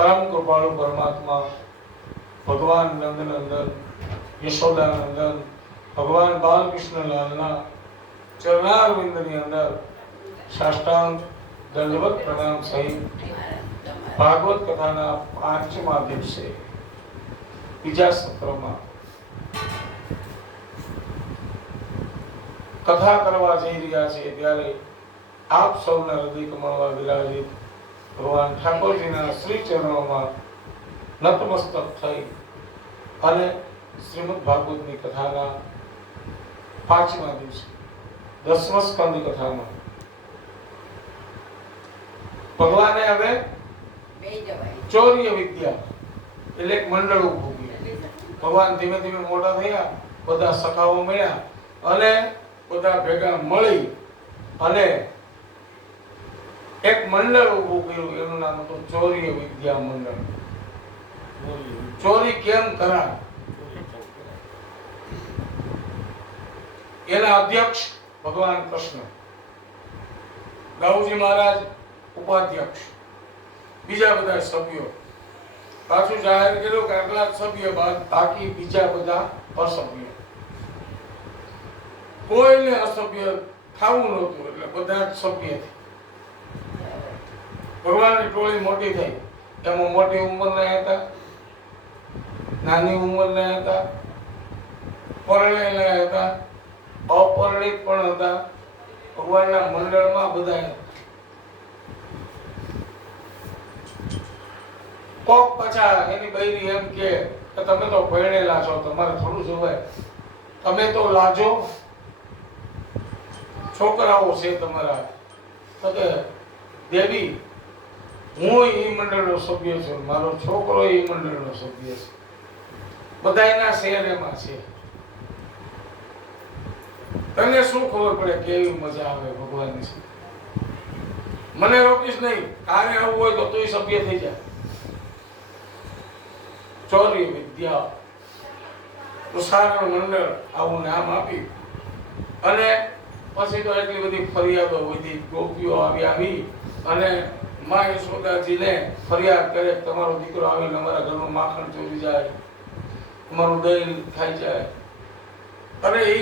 परम कृपालु परमात्मा भगवान नंदनंदन यशोदानंदन भगवान बालकृष्ण लालना चरणारविंदनी अंदर साष्टांग दंडवत प्रणाम सहित भागवत कथाना 5मा દિવસે બીજા સત્રમાં કથા કરવા જઈ રહ્યા છે ત્યારે આપ સૌના હૃદય કમળમાં વિરાજિત ભગવાન ઠાકોરજીના શ્રી ચરણોમાં નતમસ્તક થઈ અને શ્રીમદ ભાગવતની કથાના 5મા દિવસે 10મા સ્કંદ કથામાં ભગવાને હવે ચોર્ય વિદ્યા એટલે એક મંડળ ઊભું કર્યું. ભગવાન ધીમે ધીમે મોટા થયા, બધા સખાઓ મળ્યા અને બધા ભેગા મળી અને એક મંડળ ઊભું કર્યું. એનું નામ હતું ચોર્ય વિદ્યા મંડળ. ચોરી કેમ કરાય એના અધ્યક્ષ ભગવાન કૃષ્ણ, દાઉજી મહારાજ ઉપાધ્યક્ષ, બીજા બધા સભ્યો. પાછું જાહેર કર્યું કે આટલા સભ્ય બાદ બાકી બીજા બધા અસભ્ય. કોઈને અસભ્ય થવું નહોતું એટલે બધા જ સભ્ય થયા. ભગવાનની ટોળી મોટી થઈ. એમાં મોટી ઉંમરના હતા, નાની ઉંમરના હતા, પરણેલા હતા, અપરિણિત પણ હતા. ભગવાનના મંડળમાં બધા હતા. કોક પાછા એની બૈરી એમ કે તમે તો પરણેલા છો, તમારે થોડું જોવાય, તમે તો લાજો, છોકરાઓ છે તમારા. તો કે દેવી, હું એ મંડળનો સભ્ય છું, મારો છોકરો એ મંડળનો સભ્ય છે, બધાયના શેર એમાં છે. તને શું ખબર પડે કેવી મજા આવે ભગવાનની? મને રોકીશ નહીં, આને આવવું હોય તો તું સભ્ય થઈ જા. ચોર્ય વિદ્યા પ્રસારણ મંડળ આવું નામ આપ્યું. અને પછી તો એટલી બધી ફરિયાદો વધી, ગોપીઓ આવી અને મા યશોદાજીને ફરિયાદ કરે, તમારો દીકરો આવીને અમારા ઘરનું માખણ ચોરી જાય, અમારું દહીં ખાઈ જાય. અને એ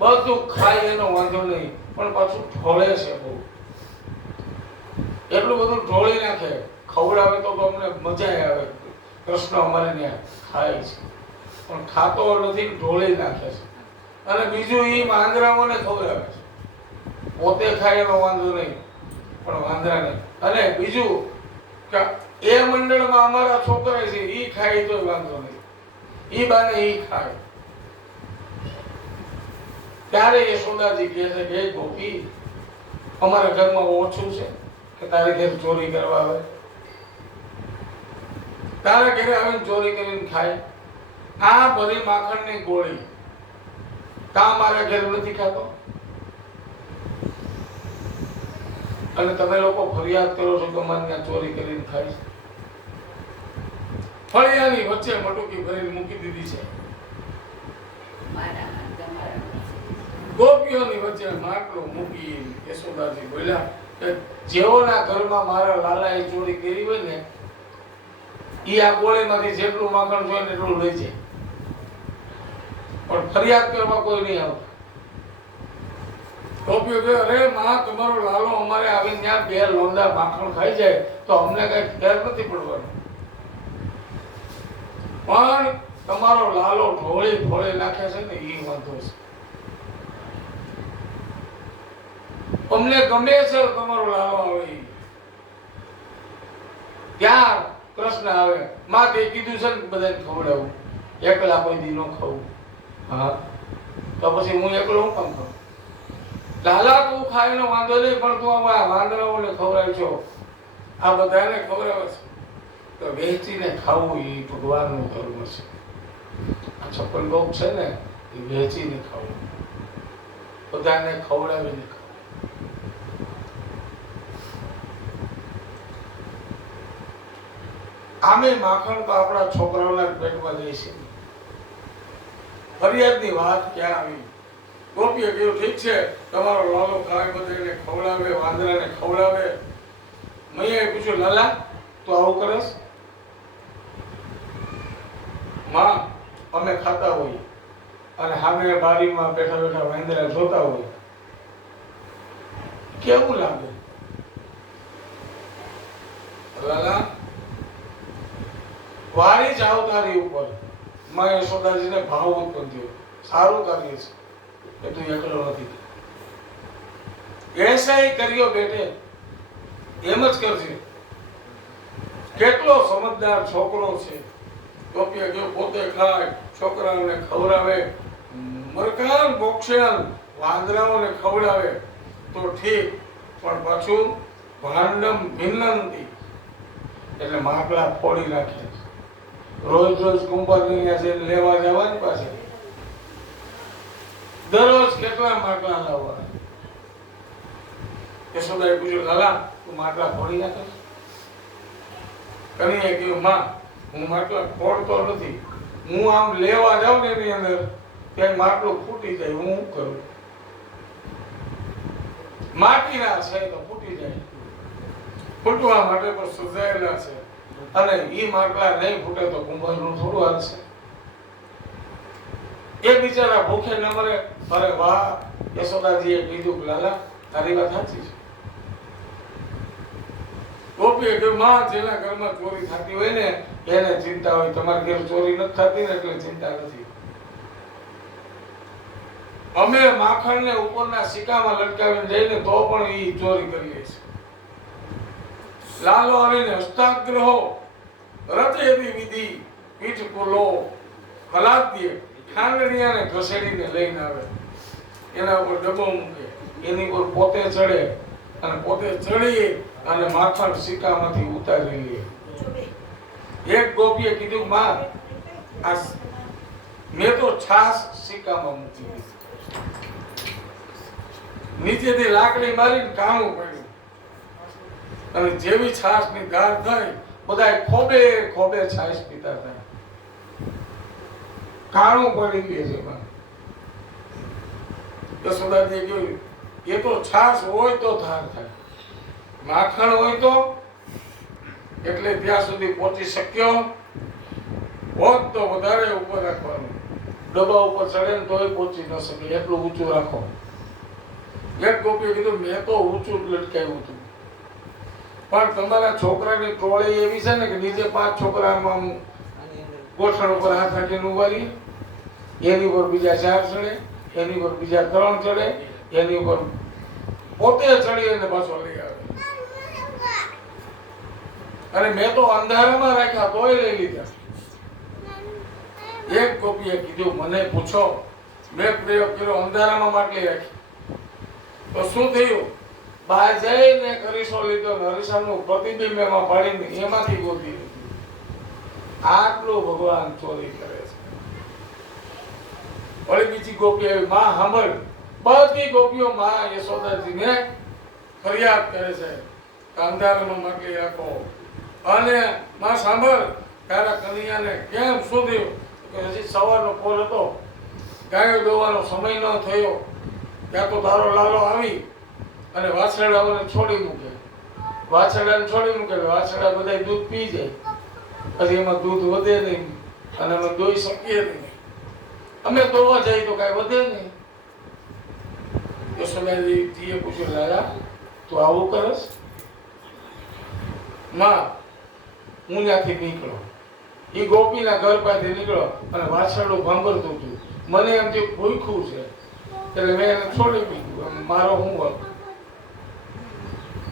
બધું ખાય એનો વાંધો નહીં, પણ પાછું ઢોળે છે બહુ. એટલું બધું ઢોળી નાખે, ખવડાવે તો અમને મજા આવે. કૃષ્ણ અમારે ત્યાં ખાય છે, પણ ખાતો નથી, ઢોળી નાખે છે. અને બીજું એ વાંદરાઓને ખવડાવે છે. પોતે ખાય એનો વાંધો નહીં, પણ વાંદરાને. અને બીજું કે એ મંડળમાં અમારા છોકરા છે, એ ખાય તો વાંધો નહીં, એ બાને એ ખાય. ત્યારે યશોદાજી કહે છે કે ગોપી, અમારા ઘરમાં ઓછું છે કે તારે ઘેર ચોરી કરવા આવે? તારા ઘરે આવીને ચોરી કરીને ખાય? આ બધી માખણની ગોળી કા મારા ઘેર નથી ખાતો? અને તમે લોકો ફરિયાદ કરો છો કે અમારે ત્યાં ચોરી કરીને ખાય છે. ફળિયાની વચ્ચે મટુકી ભરીને મૂકી દીધી છે. ગોપીઓની વચ્ચે માટલું મૂકી યશોદાજી બોલ્યા કે જેઓના ઘરમાં મારા લાલાએ ચોરી કરી હોય ને, ઈ આ ગોળીમાંથી જેટલું માખણ જોઈએ ને એટલું લઈ જાય, પણ ફરિયાદ કરવા કોઈ નહીં આવતું. ગોપીઓ કહે, અરે માં, તમારો લાલો અમારે આવીને ત્યાં 2 લોંદા માખણ ખાઈ જાય તો અમને કઈ ફેર નથી પડવાનો, પણ તમારો લાલો ઢોળી નાખે છે ને એ વાંધો છે. અમને ગમે છે તમારો લાલો આવે. ત્યાં કૃષ્ણ આવે, માં તે કીધું છે ને બધાને ખવડાવું, એકલા કોઈ દી નો ખાવું. હા, તો પછી હું એકલો હું કામ ખાઉં? લાલા તું ખાય નો વાંધો નહીં, પણ તું આ વાંદરાઓને ખવડાવ છો, આ બધાને ખવડાવે છે, તો વહેંચીને ખાવું એ ભગવાનનો ધર્મ છે. આ 56 ભોગ છે ને, એ વહેંચીને ખાવું, બધાને ખવડાવીને ખાવું. આમે માખણ તો આપણા છોકરાઓના પેટમાં જાય છે. ફરિયાદની વાત ક્યાં આવી? ગોપીએ કહ્યું, ઠીક છે, તમારો લાલો ખાય, બધાને ખવડાવે, વાંદરાને ખવડાવે. મૈયાએ પૂછ્યું, લાલા તું આવું કરસ? માં અમે ખાતા હોઈએ અને સામે બારીમાં બેઠા બેઠા વાંદરા જોતા હોય, કેવું લાગે? લાલા વારી જાવ તારી ઉપર. માં યશોદાજીને ભાવ ઉત્પન્ન થયો, સારું કાર્ય છે કે તું એકલો નથી. એસાઈ કર્યો બેટે, એમ જ કરજે. કેટલો સમજદાર છોકરો છે. ટોપિયા ગયો પોતે ખાય, છોકરાઓને ખવડાવે, મરકાન બોક્ષણ વાંદરાઓને ખવડાવે તો ઠીક, પણ પાછું ભાંડમ ભિન્નંતી એટલે માગલા ફોડી નાખે. રોજ રોજ કુંભારની જઈને લેવા જવાની પાસે દરરોજ કેટલા માટલા લાવવા. યશોદાએ પૂછ્યું, લાલા તું માટલા ફોડી નાખે? કનૈયાએ કહ્યું, માં હું માટલા ફોડતો નથી, હું આમ લેવા જાઉં ને એની અંદર ત્યાં માટલું ફૂટી જાય, હું શું કરું? માટીના છે તો ફૂટી જાય, ફૂટવા માટે પણ સર્જાયેલા છે, અને ઈ માટલા નહીં ફૂટે તો કુંભારનું થોડું હાલશે? એ બિચારા ભૂખે ન મરે. અરે વાહ, યશોદાજીએ કીધું, લાલા તારી વાત સાચી છે. ગોપીએ કહ્યું, માં જેના ઘરમાં ચોરી થતી હોય ને એને ચિંતા હોય, તમારા ઘેર ચોરી નથી થતી ને એટલે ચિંતા નથી. અમે માખણને ઉપરના સિક્કામાં લટકાવીને જઈને તો પણ ઈ ચોરી કરીએ છીએ. લાલો આવીને હસ્તાગ્રહો રચેતી વિધિ પીઠ કુલો કલાદ્ય ખાંડણીયાને ઘસેડીને લઈને આવે, એના ઉપર ડબ્બો મૂકે, એની ઉપર પોતે ચડે અને પોતે ચડી અને માખણ સિક્કામાંથી ઉતારી લે. એક ગોપીએ કીધું, માં આ મેં તો છાસ સિક્કામાં મૂકી દીધી. નીચેથી લાકડી મારીને કાણું પડ્યું અને જેવી છાસની ધાર થઈ બધા ખોબે ખોબે છાસ પીતા હતા. કાણું પડી ગયું છે. યશોદાજીએ કહ્યું, એ તો છાસ હોય તો ધાર થાય, માખણ હોય તો એટલે ત્યાં સુધી પહોંચી શક્યો હોત તો વધારે ઉપર રાખવાનું. ડબ્બા ઉપર ચડે ને તોય પહોંચી ન શકે, એટલું ઊંચું રાખો. એક ગોપીએ કીધું, મેં તો ઊંચું લટકાવ્યું હતું, પણ તમારા છોકરાની ટોળી એવી છે ને કે નીચે 5 છોકરામાં ગોઠણ ઉપર હાથ રાખીને ઉભા રહીએ, એની ઉપર બીજા 4 ચડે, એની ઉપર બીજા 3 ચડે, એની ઉપર પોતે ચડી અને પાછો લઈ આવે. અને મેં તો અંધારામાં રાખ્યા તોય લઈ લીધા. એક ગોપીએ કીધું, મને પૂછો, મેં પ્રયોગ કર્યો, અંધારામાં માટલી રાખી તો શું થયું? બહાર જઈને કરીશો લીધો, હરીશાનું પ્રતિબિંબ એમાં પાડીને એમાંથી ગોતી લીધી. આટલું ભગવાન ચોરી કરે છે. વળી બીજી ગોપી આવી, માં સાંભળ. બધી ગોપીઓ માં યશોદાજીને ફરિયાદ કરે છે કે અંધારામાં માટલી રાખો. અને માં સાંભળ, તારા કનૈયાને કેમ શું થયું? કે હજી સવારનો પોર હતો, ગાયો દોવાનો સમય ન થયો, ત્યાં તો તારો લાલો આવી અને વાછરડાઓને છોડી મૂકે. વાછરડાને છોડી મૂકે, વાછરડા બધા દૂધ પી જાય, પછી એમાં દૂધ વધે નહીં અને અમે દોઈ શકીએ નહીં. અમે દોવા જઈએ તો કાંઈ વધે નહીં. યશોદાજીએ પૂછ્યું, લાલા તું આવું કરસ? માં હું ત્યાંથી નીકળો, એ ગોપીના ઘર પાસેથી નીકળો અને વાછરડું ભાંભરતું હતું. મને એમ થયું ભૂખ્યું છે એટલે મેં એને છોડી દીધું. મારો હું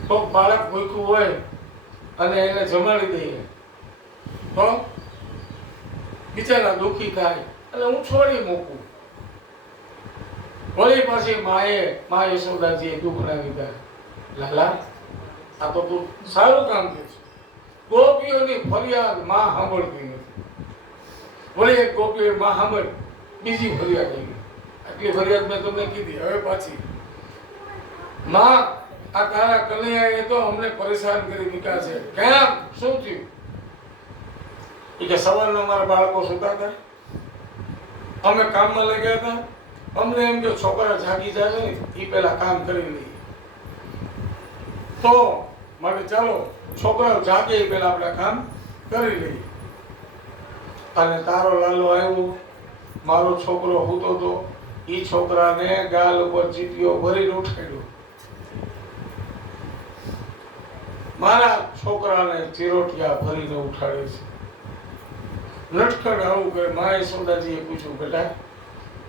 તો બાળક ભૂખ્યું હોય અને એને જમાડી દઈએ તો બિચારા દુઃખી થાય એટલે હું છોડી મૂકું. વળી પાછી મા યશોદાજીએ દુઃખ ના લીધા. લાલા આ તો તું સારું કામ કરે છે. ગોપીઓની ફરિયાદ માં સાંભળતી નથી. વળી એક ગોપીએ માં સાંભળ બીજી ફરિયાદ કરી. આટલી ફરિયાદ મેં તમને કીધી, હવે પાછી. માં આ તારા કનૈયાએ તો અમને પરેશાન કરી મૂક્યા છે. કેમ? શું થયું? એ કે સવારના અમારા બાળકો સુતા હતા, અમે કામમાં લાગ્યા હતા, અમને એમ કે છોકરા જાગી જાય ને એ પેલા કામ કરી લઈએ, તો માટે ચાલો છોકરાઓ જાગે એ પેલા આપણે કામ કરી લઈએ. અને તારો લાલો આવ્યો, મારો છોકરો હૂતો તો ઈ છોકરાને ગાલ ઉપર ચીટીઓ ભરીને ઉઠાડ્યો. મારા છોકરાને ચિરોટિયા ભરીને ઉઠાડે છે. નટખટ આવું કરે. માએ યશોદાજીએ પૂછ્યું, બેટા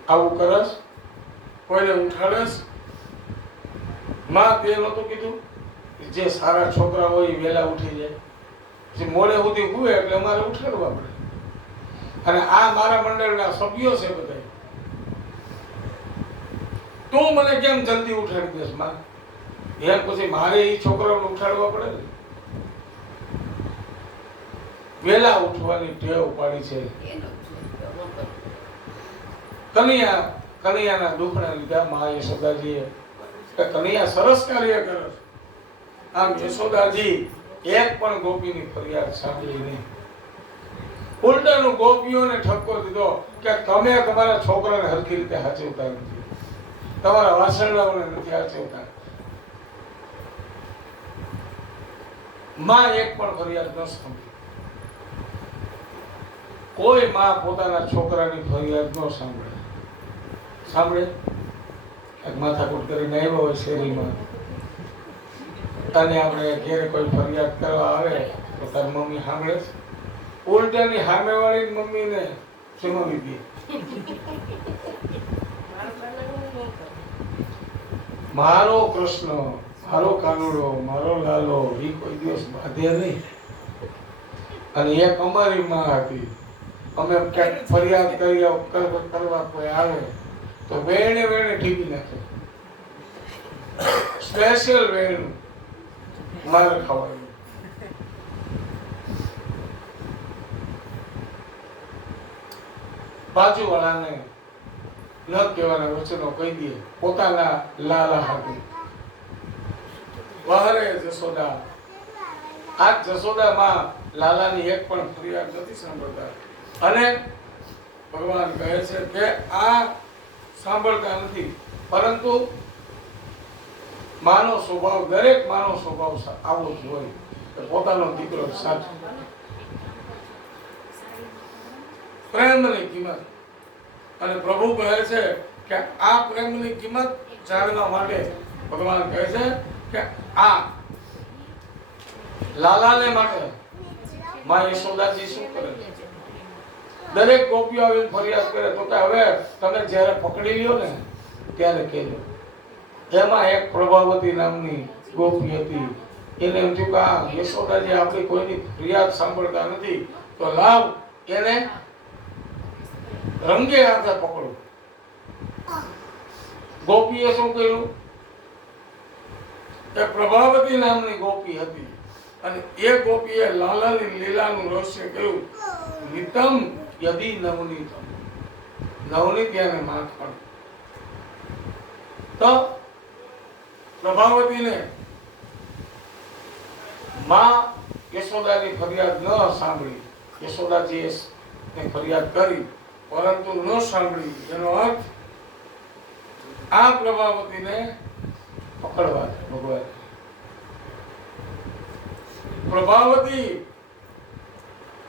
આવું કરસ? કોઈને ઉઠાડસ? માં તે નહોતું કીધું જે સારા છોકરા હોય એ વહેલા ઉઠી જાય, જે મોડે સુધી હુએ એટલે અમારે ઉઠાડવા પડે. અને આ મારા મંડળના સભ્યો છે બધા, તું મને કેમ જલ્દી ઉઠાડી દેસ માં? એમ પછી મારે એ છોકરાઓને ઉઠાડવા પડે ને. વહેલા ઉઠવાની ટેવ પાડી છે. કનૈયાના દુઃખના લીધા મા યશોદાજીએ કનૈયા સરસ કાર્ય કરે. આમ યશોદાજી એક પણ ગોપીની ફરિયાદ સાંભળી નહીં. ઉલટાનું ગોપીઓને ઠપકો દીધો કે તમે તમારા છોકરાને હરખી રીતે સાચવતા નથી, તમારા વાસરડાઓને નથી સાચવતા. માં એક પણ ફરિયાદ ન સાંભળી. કોઈ માં પોતાના છોકરાની ફરિયાદ ન સાંભળે. સાંભળે એક માથાકૂટ કરીને આવ્યો હોય શેરીમાં, અને આપણે ઘેરે કોઈ ફરિયાદ કરવા આવે તો તારી મમ્મી સાંભળે છે? ઉલટાની સામેવાળી મમ્મીને સુમાવી દે. મારો કૃષ્ણ, મારો કાનુડો, મારો લાલો એ કોઈ દિવસ બાંધે નહીં. અને એક અમારી માં હતી, અમે ક્યાંક ફરિયાદ કરવા કોઈ આવે તો વેણે ઠીકી નાખે. સ્પેશિયલ વેણ મારે ખાવાનું. બાજુવાળાને ન કહેવાના વચનો કહી દે પોતાના લાલા હાથે. વહરે જશોદા. આ જશોદામાં લાલાની એક પણ ફરિયાદ નથી સાંભળતા. અને ભગવાન કહે છે કે આ સાંભળતા નથી, પરંતુ માનો સ્વભાવ, દરેક માનો સ્વભાવ આવો જ હોય કે પોતાનો દીકરો સાચો. પ્રેમની કિંમત. અને પ્રભુ કહે છે કે આ પ્રેમની કિંમત જાણવા માટે ભગવાન કહે છે કે આ લાલાને માટે માં યશોદાજી શું કરે છે? દરેક ગોપીઓ આવીને ફરિયાદ કરે તો કે હવે તમે જ્યારે પકડી લ્યો ને ત્યારે કહેજો. એમાં એક પ્રભાવતી નામની ગોપી હતી. એને એમ થયું કે આ યશોદાજી આપણી કોઈની ફરિયાદ સાંભળતા નથી, તો લાવ એને રંગે હાથે પકડો. ગોપીએ શું કર્યું? એ પ્રભાવતી નામની ગોપી હતી, અને એ ગોપીએ લાલાની લીલાનું રહસ્ય કહ્યું. નિતમ યદી નવનીતમ. નવનીત યાને માખણ. તો પ્રભાવતીને માં યશોદાની ફરિયાદ ન સાંભળી. યશોદાજીએ ફરિયાદ કરી પરંતુ ન સાંભળી. એનો અર્થ આ પ્રભાવતીને પકડવા છે ભગવાન. પ્રભાવતી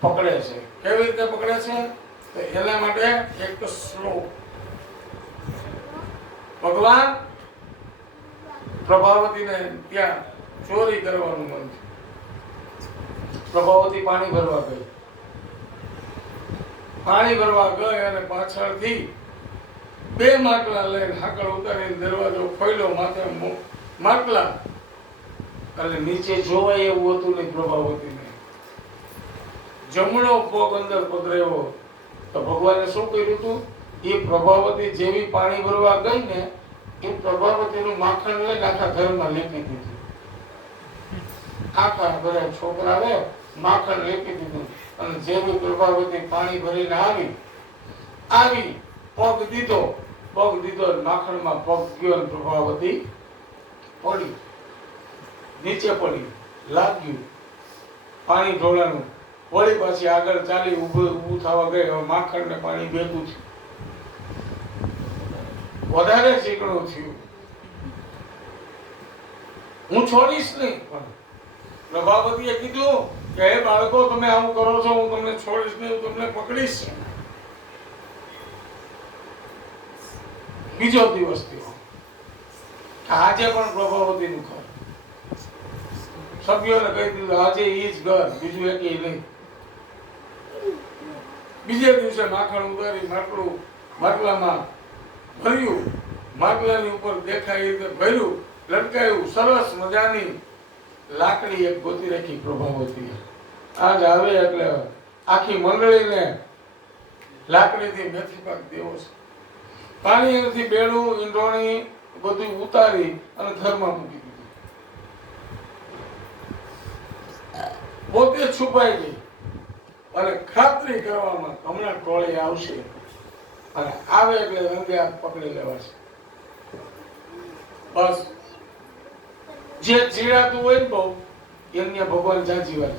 પકડે છે. કેવી રીતે પકડે છે? તો એના માટે એક શ્લોક. ભગવાન પ્રભાવતીને ત્યાં ચોરી કરવાનું મન છે. પ્રભાવતી પાણી ભરવા ગઈ. પાણી ભરવા ગઈ અને પાછળથી બે માટલા લઈને હાકળ ઉતારીને દરવાજો ખોલ્યો. માથે માટલા, અને નીચે જોવાય એવું હતું નહીં પ્રભાવતીને. જમણો પગ અંદર પધરાવ્યો તો ભગવાને શું કર્યું હતું? એ પ્રભાવતી જેવી પાણી ભરવા ગઈ ને એ પ્રભાવતીનું માખણ લઈને આખા ઘરમાં લેપી દીધું. આખા ઘરે છોકરાને માખણ લેપી દીધું. અને જેવી પ્રભાવતી પાણી ભરીને આવી પગ દીધો, માખણમાં પગ ગયો અને પ્રભાવતી પડી, નીચે પડી, લાગ્યું પાણી ઢોળાનું. વળી પાછી આગળ ચાલી ઊભું થવા ગઈ. હવે માખણ ને પાણી ભેગું થયું, વધારે ચીકણું થયું. હું છોડીશ નહીં. પણ પ્રભાવતીએ કીધું કે હે બાળકો, તમે આવું કરો છો, હું તમને છોડીશ નહીં, હું તમને પકડીશ. બીજો દિવસ થયો, આજે પણ પ્રભાવતીનું ઘર. સભ્યોને કહી દીધું આજે ઈ જ ઘર, બીજું એક નહીં. બીજે દિવસે માખણ ઉતારી માટલામાં ભર્યું, માટલાની ઉપર દેખાય રીતે ભર્યું, લટકાયું. સરસ મજાની લાકડી એક ગોતી રાખી પ્રભાવતી. આજ આવે એટલે આખી મંડળીને લાકડીથી મેથી પાક દેવો છે. પાણી એનાથી બેડું ઈંડોણી બધું ઉતારી અને ઘરમાં મૂકી દીધું. પોતે છુપાઈ ગઈ અને ખાતરી કરવામાં હમણાં ટોળી આવશે અને આવે એટલે રંગે હાથ પકડી લેવાશે. બસ જે ચીડાતું હોય ને બહુ એમને ભગવાન જાજી વાત.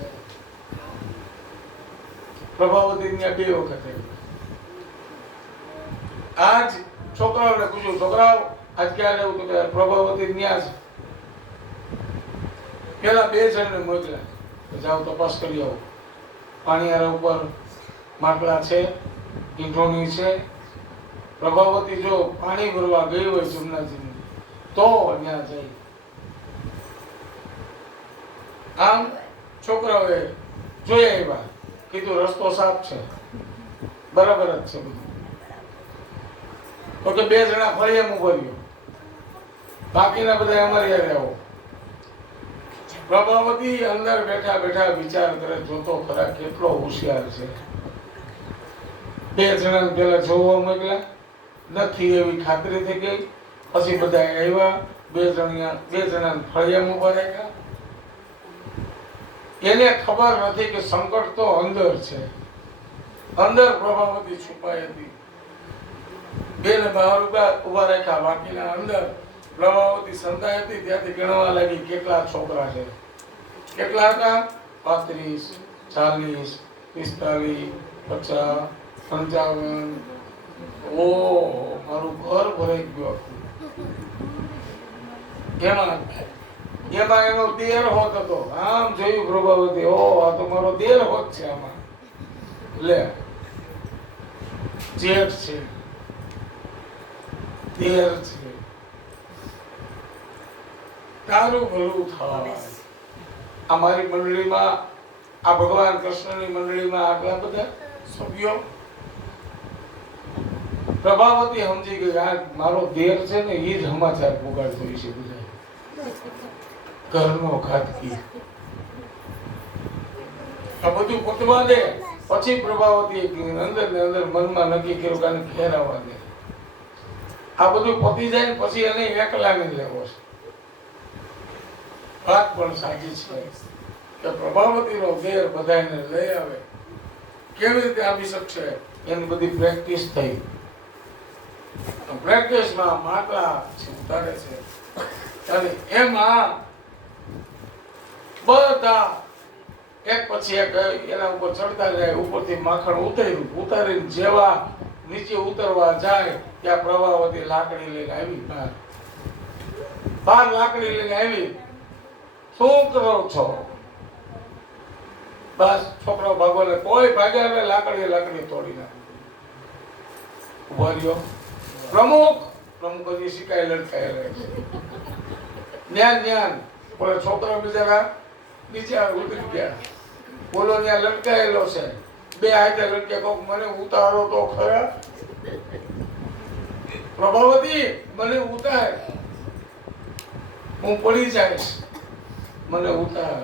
પ્રભાવતી બે વખત આજ છોકરાઓને પૂછ્યું, છોકરાઓ આજ ક્યાં રહેવું? તો કે પ્રભાવતી ન્યા છે. પેલા 2 જણને મોકલ્યા, જાઓ તપાસ કરી આવો. પાણીયારા ઉપર માટલા છે, ઈંટોણી છે. પ્રભાવતી જો પાણી ભરવા ગઈ હોય જમનાજીની તો ત્યાં જાય. આમ છોકરાઓએ જોયા એવા કીધું રસ્તો સાફ છે, બરાબર જ છે બધું. તો કે 2 જણા ફળિયામાં ઉભા રહ્યો, બાકીના બધા અમારી હારે આવો. પ્રભાવતી અંદર બેઠા બેઠા વિચાર કરે, જોતો ખરા કેટલો હોશિયાર છે. 2 જણાને પેલા જોવા મોકલ્યા, નથી એવી ખાતરી થઈ ગઈ. પછી બધા આવ્યા, 2 જણાને ફળિયામાં ઉભા રાખ્યા. એને ખબર નથી કે સંકટ તો અંદર છે. અંદર પ્રભાવતી છુપાઈ હતી. 2 ને બહાર ઉભા રાખ્યા, બાકીના અંદર. પ્રભાવતી સંતાઈ હતી ત્યાંથી ગણવા લાગી કેટલા છોકરા છે. કેટલા હતા? 35, 40, 45, 50, 55. ઓ મારું ઘર ભરાઈ ગયું. એમાં એનો દેર હોત હતો. આમ જોયું પ્રભાવતી, ઓ આ તો મારો દેર હોત છે. આમાં લે જેઠ છે, દેર છે. તારું ભલું થાય. અમારી મંડળીમાં, આ ભગવાન કૃષ્ણની મંડળીમાં આટલા બધા સભ્યો. પ્રભાવતી સમજી ગઈ આ મારો દેર છે ને, એ જ સમાચાર પુગાડતો છે બધા ઘરનો ઘાતકી. આ બધું પતવા દે. પછી પ્રભાવતી અંદર ને અંદર મનમાં નક્કી કર્યું કે આને ઘેર આવવા દે. આ બધું પતી જાય ને પછી એને એકલાને લેવો છે. વાત પણ સાચી છે કે પ્રભાવતીનો દેર બધાને લઈ આવે. કેવી રીતે આવી શકશે? એની બધી પ્રેક્ટિસ થઈ. પ્રેક્ટિસમાં માટલા ઉતારે છે અને એમાં બધા એક પછી એક એના ઉપર ચડતા જાય. ઉપરથી માખણ ઉતારીને જેવા નીચે ઉતરવા જાય ત્યાં પ્રભાવતી લાકડી લઈને આવી. બહાર લાકડી લઈને આવી. શું કરો છો? બસ છોકરો ભાગો. કોઈ ભાગ્યા ને લાકડી તોડી નાખી. ઉભા રહ્યો. પ્રમુખ હજી શિકાય લટકાયેલા છે. જ્ઞાન બોલે છોકરા બિચારા નીચે ઉતરી ગયા. બોલો ત્યાં લટકાયેલો છે. 2 હાથે લટકે. કોક મને ઉતારો તો ખરા. પ્રભાવતી મને ઉતાર, હું પડી જઈશ, મને ઉતાર.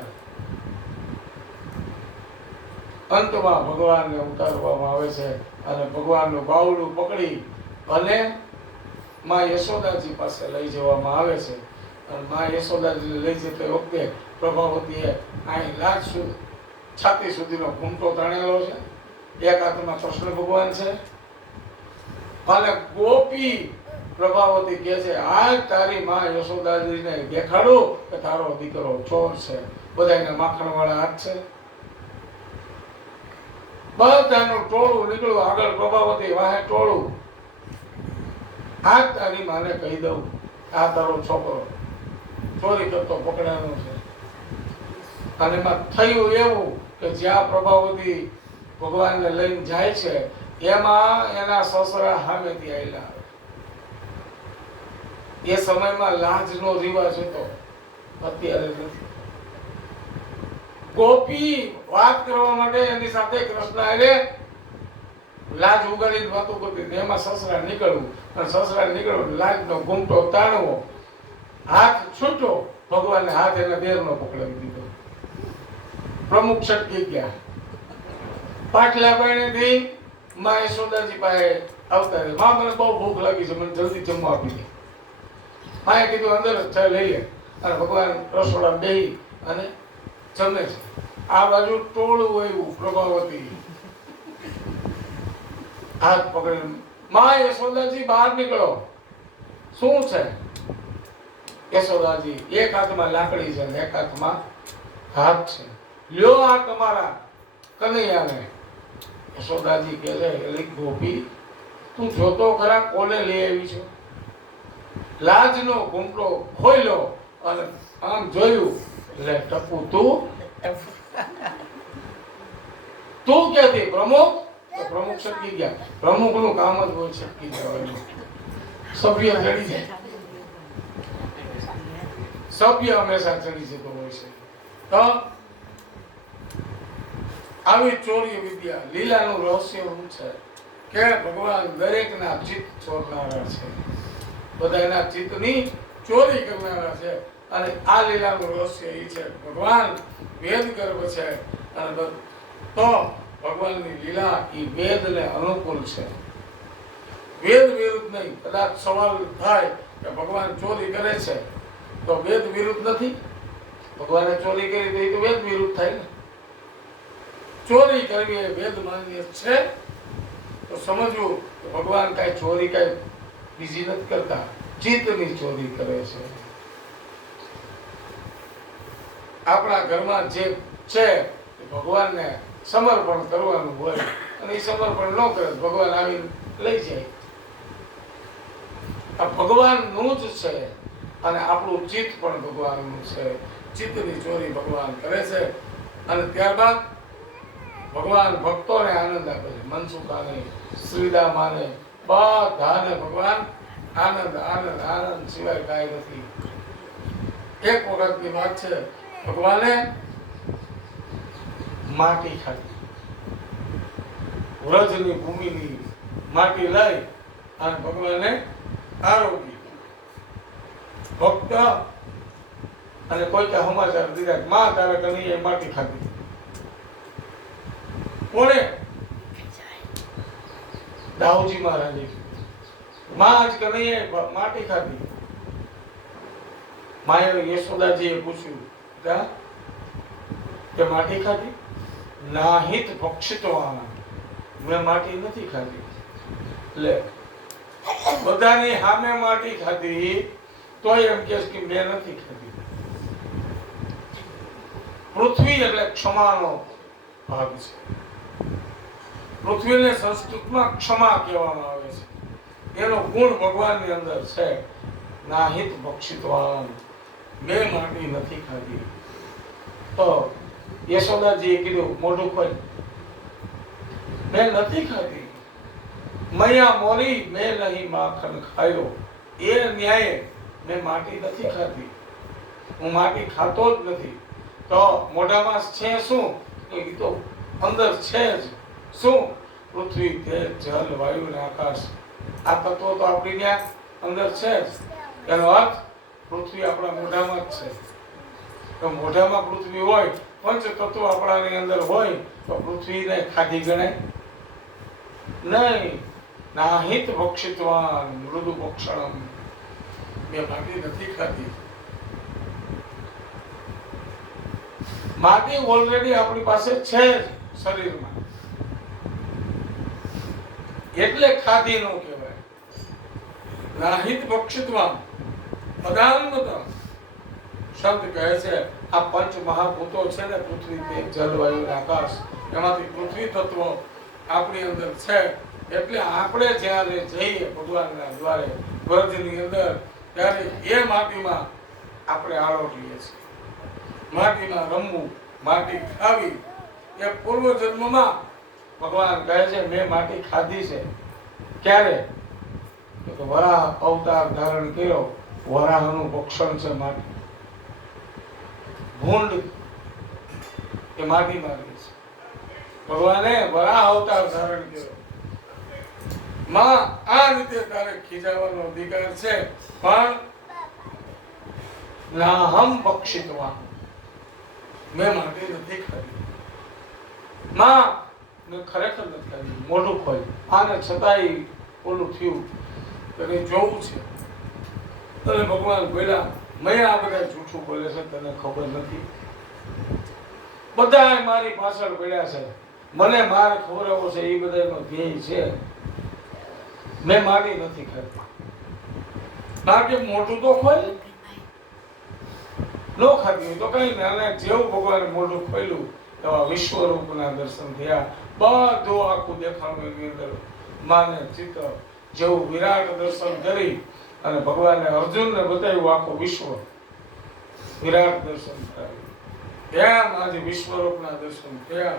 અંતમાં ભગવાનને ઉતારવામાં આવે છે અને ભગવાનનું બાવડું પકડી અને માં યશોદાજી પાસે લઈ જવામાં આવે છે. અને માં યશોદાજી લઈ જતી વખતે પ્રભાવતીએ અહીં છાતી સુધીનો ઘૂમટો તાણેલો છે. એક હાથમાં કૃષ્ણ ભગવાન છે અને ગોપી પ્રભાવતી કહે છે આ તારી માં યશોદાજીને દેખાડો કે તારો દીકરો ચોર છે. બધાને માખણવાળા હાથ છે. બધાનું ટોળું નીકળ્યું આગળ. પ્રભાવતી વાહે ટોળું. આ તારી માને કહી દઉં આ તારો છોકરો ચોરી કરતો પકડાનો છે. અને એમાં થયું એવું કે જ્યાં પ્રભાવતી ભગવાનને લઈને જાય છે એમાં એના સસરા સામેથી આવેલા. એ સમયમાં લાજનો રિવાજ હતો, અત્યારે નથી. ગોપી વાત કરવા માટે એની સાથે કૃષ્ણ આરે લાજ ઉગાડીને વાતો કરતી, એમાં સસરા નીકળવું, અને સસરા નીકળવું, લાજનો ઘૂમટો તાણવો, હાથ છૂટો, ભગવાનને હાથ એના દેરનો પકડાવી દીધો. પ્રમુખ છટકી ગયા. પાટલા પાણીથી માં યશોદાજી પાસે આવતા રહે, માં મને બહુ ભૂખ લાગી છે, મને જલ્દી જમવા આપી દે. માએ કીધું અંદર જ લઈ લે, અને ભગવાન રસોડા બેહી અને જમે છે. આ બાજુ ટોળું આવ્યું, પ્રભાવતી હાથ પકડીને, માં યશોદાજી બહાર નીકળો. શું છે? યશોદાજી એક હાથમાં લાકડી છે ને એક હાથમાં હાથ છે. લ્યો આ તમારા કનૈયાને. યશોદાજી કહે છે, એલી ગોપી તું જોતો ખરા કોને લઈ આવી છો? લાજનો ઘૂંટો ખોલ્યો અને આમ જોયું, એટલે ટપુ તું ક્યાંથી? પ્રમુખ? પ્રમુખ છટકી ગયા. પ્રમુખ નું કામ જ હોય છટકી જવાનું. સભ્ય ચડી જાય, સભ્ય હંમેશા ચડી જતો હોય છે. તો આવી ચોરી વિદ્યા, લીલાનું રહસ્ય શું છે કે ભગવાન દરેકના ચિત્ત ચોરનારા છે, બધા એના ચિત્તની ચોરી કરનારા છે. અને આ લીલાનું રહસ્ય એ છે, ભગવાન વેદ ગર્ભ છે, અને તો ભગવાનની લીલા એ વેદને અનુકૂળ છે, વેદ વિરુદ્ધ નહીં. કદાચ સવાલ થાય કે ભગવાન ચોરી કરે છે તો વેદ વિરુદ્ધ નથી? ભગવાને ચોરી કરી તો વેદ વિરુદ્ધ થાય ને. ચોરી કરવી એ વેદ માન્ય છે, તો સમજવું કે ભગવાન કઈ ચોરી કઈ બીજી નથી કરતા, ચિત્તની ચોરી કરે છે. આપણા ઘરમાં જે છે ભગવાનને સમર્પણ કરવાનું હોય, અને એ સમર્પણ ન કરે ભગવાન આવીને લઈ જાય. આ ભગવાનનું જ છે, અને આપણું ચિત્ત પણ ભગવાનનું છે. ચિત્તની ચોરી ભગવાન કરે છે, અને ત્યારબાદ ભગવાન ભક્તોને આનંદ આપે છે. મનસુખાને, શ્રીદામાને, બધાને ભગવાન આનંદ આનંદ આનંદ સિવાય કાંઈ નથી. એક વખતની વાત છે, ભગવાને માટી ખાધી, વ્રજની ભૂમિની માટી લઈ અને ભગવાને આરોગી. ભક્ત અને કોઈ કે સમાચાર દીધા, માં તારા કનૈયાએ માટી ખાધી. કોણે? દાઉજી મહારાજે. માં જ કનૈયાએ માટી ખાધી. માએ યશોદાજીએ પૂછ્યું કે માટી ખાધી? નાહિત ભક્ષિતવાન, મેં માટી નથી ખાધી. લે, બધાની સામે માટી ખાધી તોય એમ કે મેં નથી ખાધી. પૃથ્વી એટલે ક્ષમાનો ભાગ છે. પૃથ્વીને સંસ્કૃતમાં ક્ષમા કહેવામાં આવે છે. એનો ગુણ ભગવાનની અંદર છે. નાહિત ભક્ષિતવાન, મેં માટી નથી ખાધી. તો યશોદાજીએ કીધું, મોઢું ખોલ. મેં નથી ખાધી. મૈયા મોરી મેં નહીં માખણ ખાયો. એ ન્યાયે મેં માટી નથી ખાધી. હું માટી ખાતો જ નથી. તો મોઢામાં છે શું? એ તો અંદર છે જ. શું? પૃથ્વી, તેજ, જલ, વાયુ અને આકાશ. આ તત્વો તો આપણી ત્યાં અંદર છે જ. એનો અર્થ પૃથ્વી આપણા મોઢામાં જ છે. તો મોઢામાં પૃથ્વી હોય, પંચ તત્વો આપણાની અંદર હોય, તો પૃથ્વીને ખાધી ગણાય નહીં. નાહિત ભક્ષિતવાન મૃદુ ભક્ષણમ, મેં માટી નથી ખાધી. માટી ઓલરેડી આપણી પાસે છે શરીરમાં, એટલે ખાધી નો કહેવાય. નાહિત ભક્ષિતવાન પદાન્ત શબ્દ કહે છે. આ પંચ મહાભૂતો છે ને, પૃથ્વી, તેજ, જલ, વાયુ અને આકાશ, એમાંથી પૃથ્વી તત્વ આપણી અંદર છે. એટલે આપણે જ્યારે જઈએ ભગવાનના દ્વારે વ્રજની અંદર, ત્યારે એ માટીમાં આપણે આળોટીએ છીએ. માટીમાં રમવું, માટી ખાવી એ પૂર્વ જન્મમાં ભગવાન કહે છે મેં માટી ખાધી છે. ક્યારે? તો વરાહ અવતાર ધારણ કર્યો, વરાહનું ભક્ષણ છે માટી. ભૂંડ એ માટી મારી છે. ભગવાને વરાહ અવતાર ધારણ કર્યો. માં આ રીતે તારે ખીજાવાનો અધિકાર છે, પણ નાહમ બક્ષિતવા, મેં માટી નથી ખાધી. માં મેં ખરેખર નથી ખાધી. મોઢું ખોલ્યું, આને છતાંય ઓલું થયું, તને જોવું છે. તને ભગવાન બોલ્યા મેં આ બધા જૂઠું બોલે છે, તને ખબર નથી. બધા મારી પાછળ પડ્યા છે, મને માર ખવડાવવો છે, એ બધાનો ધ્યેય છે. મેં મારી નથી ખાધી. કારણ કે મોઢું તો ખોલ, નો ખાધી તો કઈ નહીં. અને જેવું ભગવાને મોઢું ખોલ્યું એવા વિશ્વરૂપના દર્શન થયા. બધું આખું દેખાણું એની અંદર માને ચિત્ર જેવું વિરાટ દર્શન કરી અને ભગવાને અર્જુનને બતાવ્યું આખું વિશ્વ. વિરાટ દર્શન થયા. એમ આજે વિશ્વરૂપના દર્શન થયા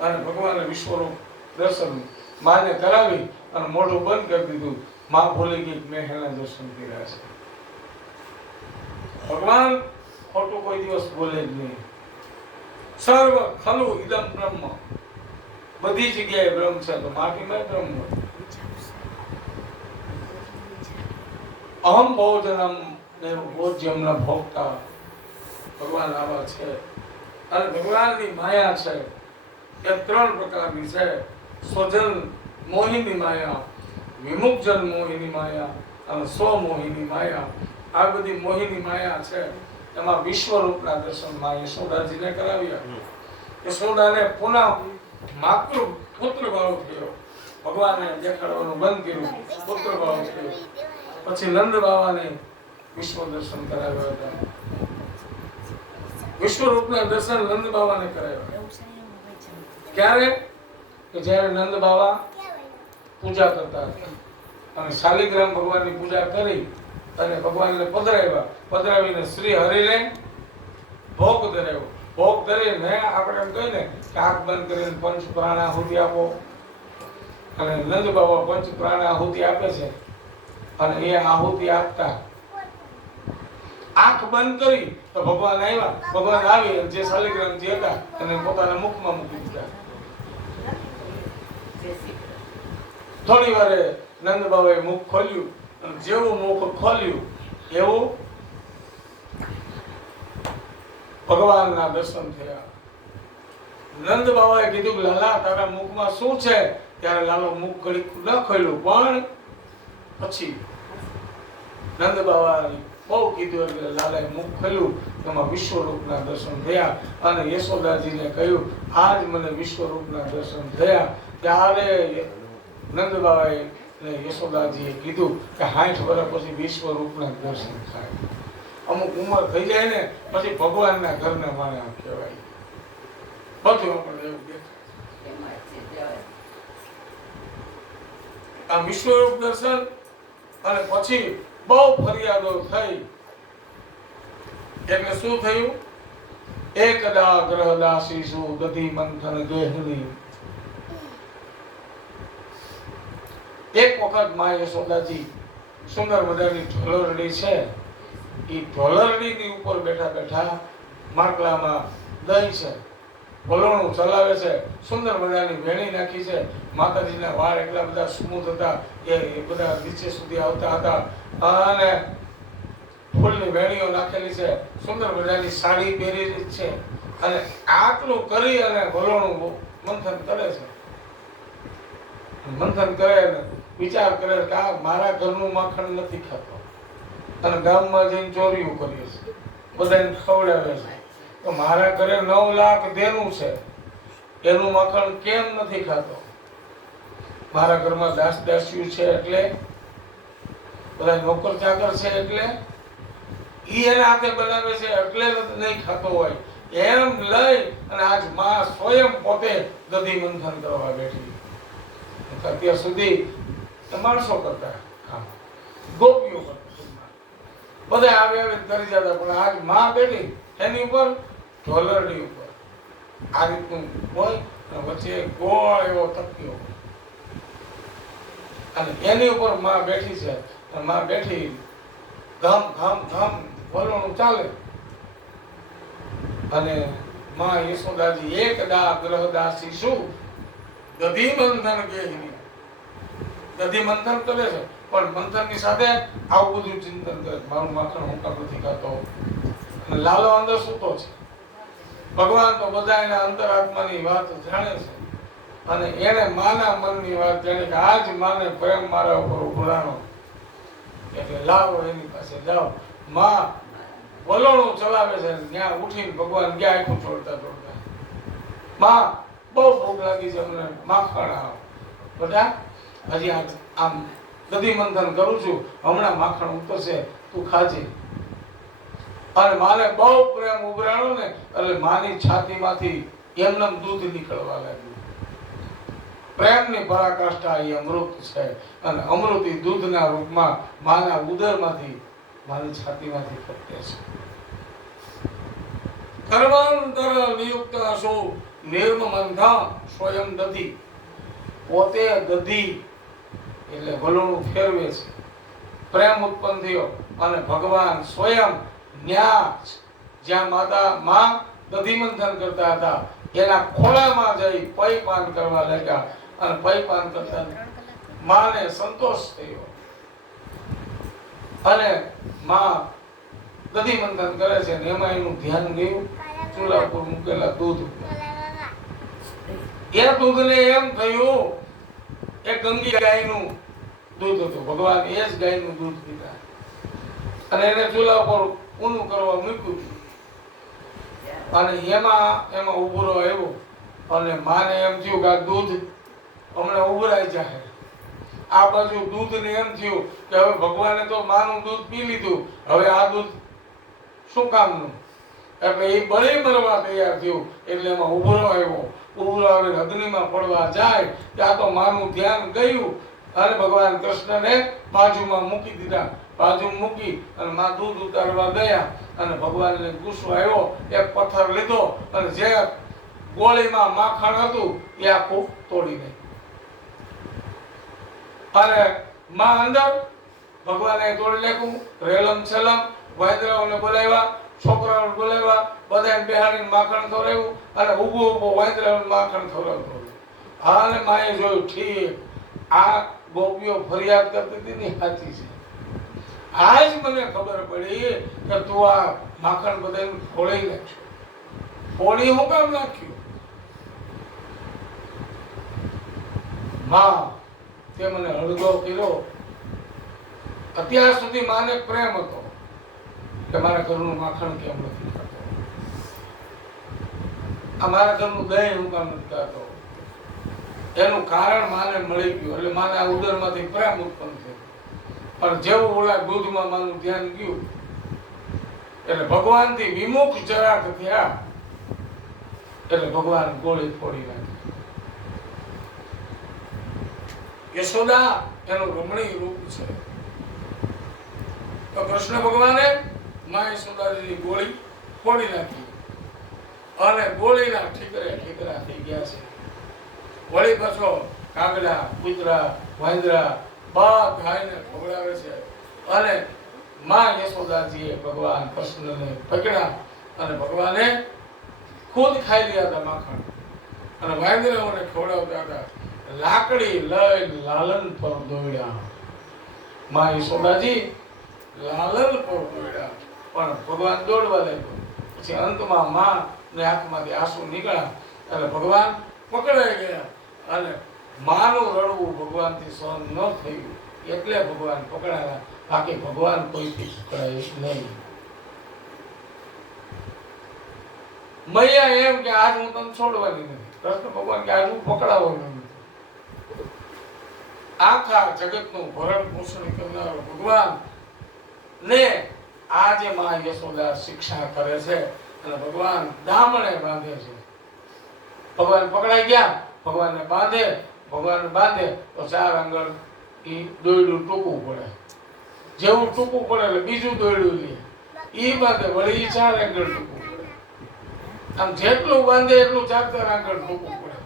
અને ભગવાને વિશ્વરૂપ દર્શન માને કરાવી અને મોઢું બંધ કરી દીધું. માં ભૂલી ગઈ મેં એના દર્શન કર્યા છે. ભગવાન ખોટું કોઈ દિવસ બોલે જ નહીં. સર્વ ખલુ ઇદમ બ્રહ્મ, બધી જગ્યાએ બ્રહ્મ છે તો માટીમાં બ્રહ્મ હોય. અહમ ભોજનમ ને ભોજ્યમના ભોગતા ભગવાન આવા છે. અને ભગવાનની માયા છે એ ત્રણ પ્રકારની છે. સ્વજન મોહિની માયા, વિમુખજન મોહિની માયા અને સ્વમોહિની માયા. આ બધી મોહિની માયા છે. એમાં વિશ્વરૂપના દર્શન માં યશોદાજીને કરાવ્યા. યશોદાને પુનઃ માતૃ પુત્ર ભાવ થયો. ભગવાને દેખાડવાનું બંધ કર્યું, પુત્ર ભાવ થયો. પછી નંદ બાવાને વિશ્વ દર્શન કરાવ્યા હતા. વિશ્વરૂપના દર્શન નંદ બાવાને કરાવ્યા. ક્યારે? કે જ્યારે નંદ બાવા પૂજા કરતા હતા અને શાલિગ્રામ ભગવાનની પૂજા કરી અને ભગવાનને પધરાવીને શ્રી હરિને ભોગ ધરાવ્યો. ભોગ ધરીને આપણે એમ કહીએ ને કે આંખ બંધ કરીને પંચ પ્રાણ આહુતિ આપો, અને નંદ બાબા પંચ પ્રાણ આહુતિ આપે છે. અને એ આહુતિ આપતા આંખ બંધ કરી તો ભગવાન આવ્યા. ભગવાન આવી જે શાલિગ્રામજી હતા અને પોતાના મુખમાં મૂકી દીધા. થોડી વારે નંદ બાબાએ મુખ ખોલ્યું અને જેવું મુખ ખોલ્યું એવું ભગવાનના દર્શન થયા. નંદ બાબાએ કીધું કે લાલા તારા મુખમાં શું છે? ત્યારે લાલો મુખ ઘડી ન ખોલ્યું, પણ પછી નંદ બાબાએ બહુ કીધું એટલે લાલાએ મુખ ખોલ્યું. એમાં વિશ્વરૂપના દર્શન થયા અને યશોદાજીને કહ્યું આજ મને વિશ્વરૂપના દર્શન થયા. ત્યારે નંદ બાબાએ યશોદાજીએ કીધું કે 60 વર્ષ પછી વિશ્વરૂપના દર્શન થાય. અમુક ઉંમર થઈ જાય ને પછી ભગવાનના ઘરના માણસ કહેવાય. બધું આપણે એવું દેખાય. આ વિશ્વરૂપ દર્શન અને પછી બહુ ફરિયાદો થઈ. એટલે શું થયું? એકદા ગ્રહ દાસી સુ દધી મંથન ગેહની. એક વખત માં યશોદાજી સુંદર મજાની ઢોલરડી છે, એ ઢોલરડીની ઉપર બેઠા બેઠા માટલામાં દહીં છે, વલોણું ચલાવે છે, સુંદર મજાની વેણી નાખી છે. માતાજીના વાળ એટલા બધા સ્મૂથ હતા એ બધા નીચે સુધી આવતા હતા અને ફૂલની વેણીઓ નાખેલી છે, સુંદર મજાની સાડી પહેરેલી છે અને આટલું કરી અને વલોણું મંથન કરે છે. મંથન કરે ને વિચાર કરે કે આ મારા ઘરનું માખણ નથી ખાતો અને ગામમાં જઈને ચોરીઓ કરીએ છે, બધાને ખવડાવે છે, તો મારા ઘરે 9 લાખ દેનું છે, એનું માખણ કેમ નથી ખાતો? મારા ઘરમાં દાસ દાસીઓ છે એટલે, બધા નોકર ચાકર છે એટલે, ઈ એના હાથે બનાવે છે એટલે નહીં ખાતો હોય એમ લઈ અને આજ માં સ્વયં પોતે દધી મંથન કરવા બેઠી. અત્યાર સુધી માણસો કરતા કામ, ગોપીઓ કરતા, બધા આવે કરી જતા, પણ આજ માં બેઠી એની ઉપર ઢોલરડી ઉપર આ રીતનું હોય અને વચ્ચે ગોળ એવો તકિયો અને એની ઉપર માં બેઠી છે અને માં બેઠી ઘમ ઘમ ઘમ વલોણું ચાલે અને માં યશોદાજી એકદા ગ્રહદાસી શું દધી મંથન કે દધી મંથન કરે છે પણ મંથનની સાથે આવું બધું ચિંતન કરે મારું માખણ હું કામ નથી ખાતો અને લાલો અંદર સૂતો છે ભગવાન તો બધા એના અંતરાત્માની વાત જાણે છે અને એને માના મનની વાત જાણે કે આજ માને પ્રેમ મારા ઉપર ઉભરાણો એટલે લાવો એની પાસે જાઓ માં વલોણું ચલાવે છે ત્યાં ઉઠીને ભગવાન ગયા આખું છોડતા છોડતા માં બહુ ભૂખ લાગી છે અમને માખણ આવો બધા હજી આમ દધી મંથન કરું છું હમણાં માખણ ઉતરશે તું ખાજે અને માને બહુ પ્રેમ ઉભરાણો ને એટલે માની છાતીમાંથી એમનેમ દૂધ નીકળવા લાગ્યું પ્રેમની પરાકાષ્ઠા એ અમૃત છે અને અમૃત દૂધના રૂપમાં માના ઉદરમાંથી મારી છાતીમાંથી ફટકે છે કર્માંતર નિયુક્ત અસો નિર્મમંથા સ્વયં દધી પોતે દધી એટલે વલોણું ફેરવે છે પ્રેમ ઉત્પન્ન થયો અને ભગવાન સ્વયં જ્યાં માતા માં દધી મંથન કરતા હતા એના ખોળામાં જઈ પૈપાન કરવા લાગ્યા અને પૈપાન કરતા માને સંતોષ થયો અને માં દધી મંથન કરે છે ને એમાં એનું ધ્યાન ગયું ચૂલા પર મૂકેલા દૂધ એ દૂધને એમ થયું એ ગંગી ગાયનું દૂધ હતું ભગવાન એ જ ગાયનું દૂધ પીતા અને એને ચૂલા પર ઊનું કરવા મૂક્યું અને એમાં ઉભરો આવ્યો અને માને એમ થયું કે આ દૂધ હમણાં ઉભરાઈ જાય આ બાજુ દૂધને એમ થયું કે હવે ભગવાને તો માનું દૂધ પી લીધું હવે આ દૂધ શું કામનું એટલે એ બળી મરવા તૈયાર થયું એટલે એમાં ઉભરો આવ્યો ઉભરો આવીને અગ્નિમાં પડવા જાય ત્યાં તો માનું ધ્યાન ગયું અને ભગવાન કૃષ્ણને બાજુમાં મૂકી દીધા બાજુ મૂકી અને માં દૂધ ઉતારવા ગયા અને ભગવાનને ગુસ્સો આવ્યો એક પથ્થર લીધો અને જે ગોળીમાં માખણ હતું એ આખું તોડી નાખ્યું અને માં અંદર ભગવાને તોડી નાખ્યું રેલમ છેલમ વાંદરાઓને બોલાવ્યા છોકરાઓને બોલાવ્યા બધાને બેહાડીને માખણ ખવડાવ્યું અને ઊભો વાંદરાઓને માખણ ખવડાવતો હા અને માએ જોયું ઠીક આ ગોપીઓ ફરિયાદ કરતી હતી ને સાચી છે આજ મને ખબર પડી કે તું આ માખણ બધાને ફોડી નાખ્યું ફોડી હું કામ નાખ્યું માં તે મને અડધો કર્યો અત્યાર સુધી માને પ્રેમ હતો કે મારા ઘરનું માખણ કેમ નથી ખાતો આ મારા ઘરનું દહીં હું કામ નથી ખાતો એનું કારણ માને મળી ગયું એટલે માને આ ઉદરમાંથી પ્રેમ ઉત્પન્ન થયો પણ જેવું ઓલા દૂધમાં માનું ધ્યાન ગયું એટલે ભગવાનથી વિમુખ જરાક થયા એટલે ભગવાન ગોળી ફોડી નાખી યશોદા એનું રમણીય રૂપ છે તો કૃષ્ણ ભગવાને મા યશોદાજીની ગોળી ફોડી નાખી અને ગોળીના ઠીકરા થઈ ગયા છે વળી પાછો કાગડા કૂતરા વાંદરા બધાને ખવડાવે છે અને માં યશોદાજીએ ભગવાન કૃષ્ણને પકડ્યા અને ભગવાને ખુદ ખાઈ રહ્યા હતા માખણ અને વાંદરાઓને ખવડાવતા હતા લાકડી લઈ લાલન પર દોડ્યા માં યશોદાજી લાલન પર દોડ્યા પણ ભગવાન દોડવા લાગ્યો પછી અંતમાં માં ને આંખમાંથી આંસુ નીકળ્યા અને ભગવાન પકડાઈ ગયા અને માનું રડવું ભગવાનથી સહન ન થયું એટલે ભગવાન પકડાયા બાકી ભગવાન કોઈથી પકડાય નહીં મૈયા એમ કે આજ હું તને છોડવાની નથી કૃષ્ણ ભગવાન કે આજ હું પકડાવવાનું નથી આખા જગતનું ભરણ પોષણ કરનારો ભગવાન ને આજે માં યશોદા શિક્ષા કરે છે અને ભગવાન દામણે બાંધે છે ભગવાન પકડાઈ ગયા ભગવાનને બાંધે તો ચાર આંગળ ઈ દોયડું ટૂંકું પડે જેવું ટૂંકું પડે એટલે બીજું દોયડું લે ઈ બાંધે વળી ચાર આંગળ ટૂંકું પડે આમ જેટલું બાંધે એટલું ચાકર આગળ મૂકવું પડે.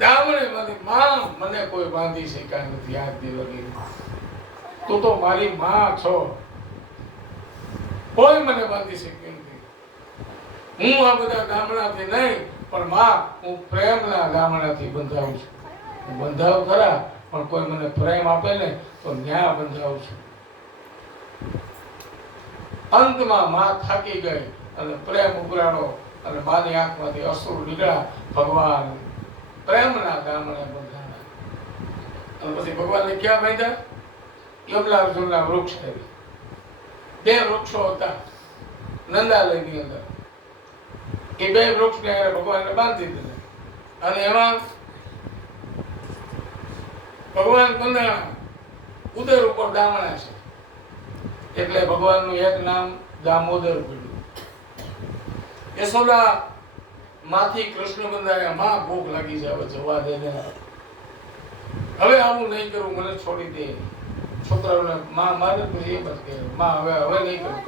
દામણે મને માં મને કોઈ બાંધી શક્યા નથી આજ દિવસ. તું તો મારી માં છો, કોઈ મને બાંધી શક્યું નથી. હું આ બધા ગામડાથી નહીં, પણ માં હું પ્રેમના ગામડાથી બંધાવું છું. હું બંધાવ ખરા, પણ કોઈ મને પ્રેમ આપે ને તો ન્યા બંધાવું છું. અંતમાં માં થાકી ગઈ અને પ્રેમ ઉઘરાણો અને માની આંખમાંથી અશ્રુ નીકળ્યા. ભગવાન પ્રેમના ગામડે બંધાણા. અને પછી ભગવાનને ક્યાં બાંધ્યા? યમલાર્જુનના વૃક્ષ આવી. 2 વૃક્ષો હતા નંદાલયની અંદર. એ 2 વૃક્ષને ભગવાનને બાંધી દીધા. અને એમાં ભગવાન બંધાણા. ઉદર ઉપર દામણા છે એટલે ભગવાનનું એક નામ દામોદર પડ્યું. યશોદા માંથી કૃષ્ણ બંધાયા. માં ભૂખ લાગી છે, હવે જવા દે ને, હવે આવું નહીં કરું, મને છોડી દે. છોકરાઓને માં મારે પછી એ બસ કે માં હવે નહીં કરું.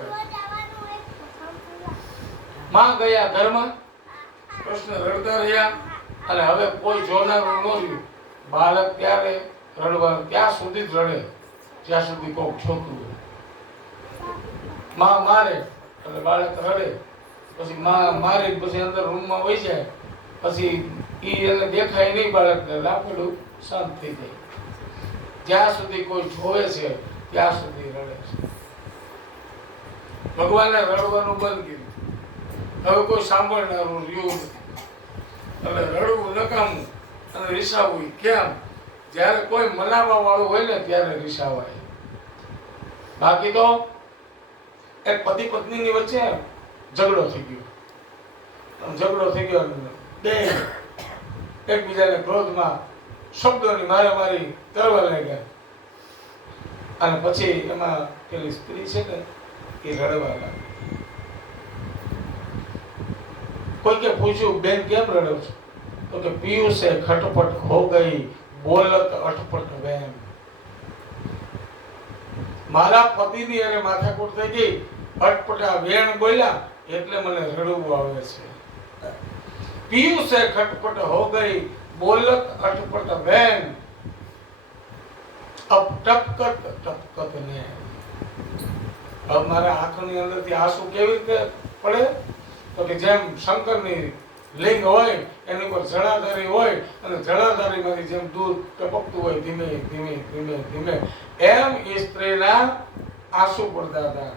માં ગયા ઘરમાં. કૃષ્ણ રડતા રહ્યા અને હવે કોઈ જોનારું ન રહ્યું. બાળક ત્યારે રડવાનું ત્યાં સુધી જ રડે જ્યાં સુધી કોક જોતું હોય. માં મારે એટલે બાળક રડે, પછી માં મારી પછી અંદર રૂમમાં વહી જાય, પછી ઈ એને દેખાય નહીં બાળકને, લાકડું શાંત થઈ જાય. જ્યાં સુધી કોઈ જોવે છે ત્યાં સુધી રડે છે. ભગવાને રડવાનું બંધ કર્યું. હવે કોઈ સાંભળનારું રહ્યું નથી. એટલે રડવું નકામું અને રીસાવવું કેમ? જ્યારે કોઈ મનાવવા વાળું હોય ને ત્યારે રીસાવાય. બાકી તો એક પતિ પત્નીની વચ્ચે ઝઘડો થઈ ગયો. ઝઘડો થઈ ગયો, બે એકબીજાને ક્રોધમાં શબ્દોની મારામારી કરવા લાગ્યા. અને પછી એમાં પેલી સ્ત્રી છે ને એ રડવા લાગી. કોઈકે પૂછ્યું, બેન કેમ રડો છો? તો કે પીયું સે ખટપટ હો ગઈ, બોલત અટપટ બેન. મારા પતિની અને માથાકૂટ થઈ ગઈ, અટપટા વેણ બોલ્યા એટલે મને રડવું આવે છે. પીયું સે ખટપટ હો ગઈ, બોલત અટપટ બેન. અબ ટપકત ટપકત ને. હવે મારા આંખની અંદરથી આંસુ કેવી રીતે પડે? તો કે જેમ શંકરની લિંગ હોય એની ઉપર જળાધારી હોય અને જળાધારીમાંથી જેમ દૂધ ટપકતું હોય ધીમે ધીમે ધીમે ધીમે, એમ એ સ્ત્રીના આંસુ પડતા હતા.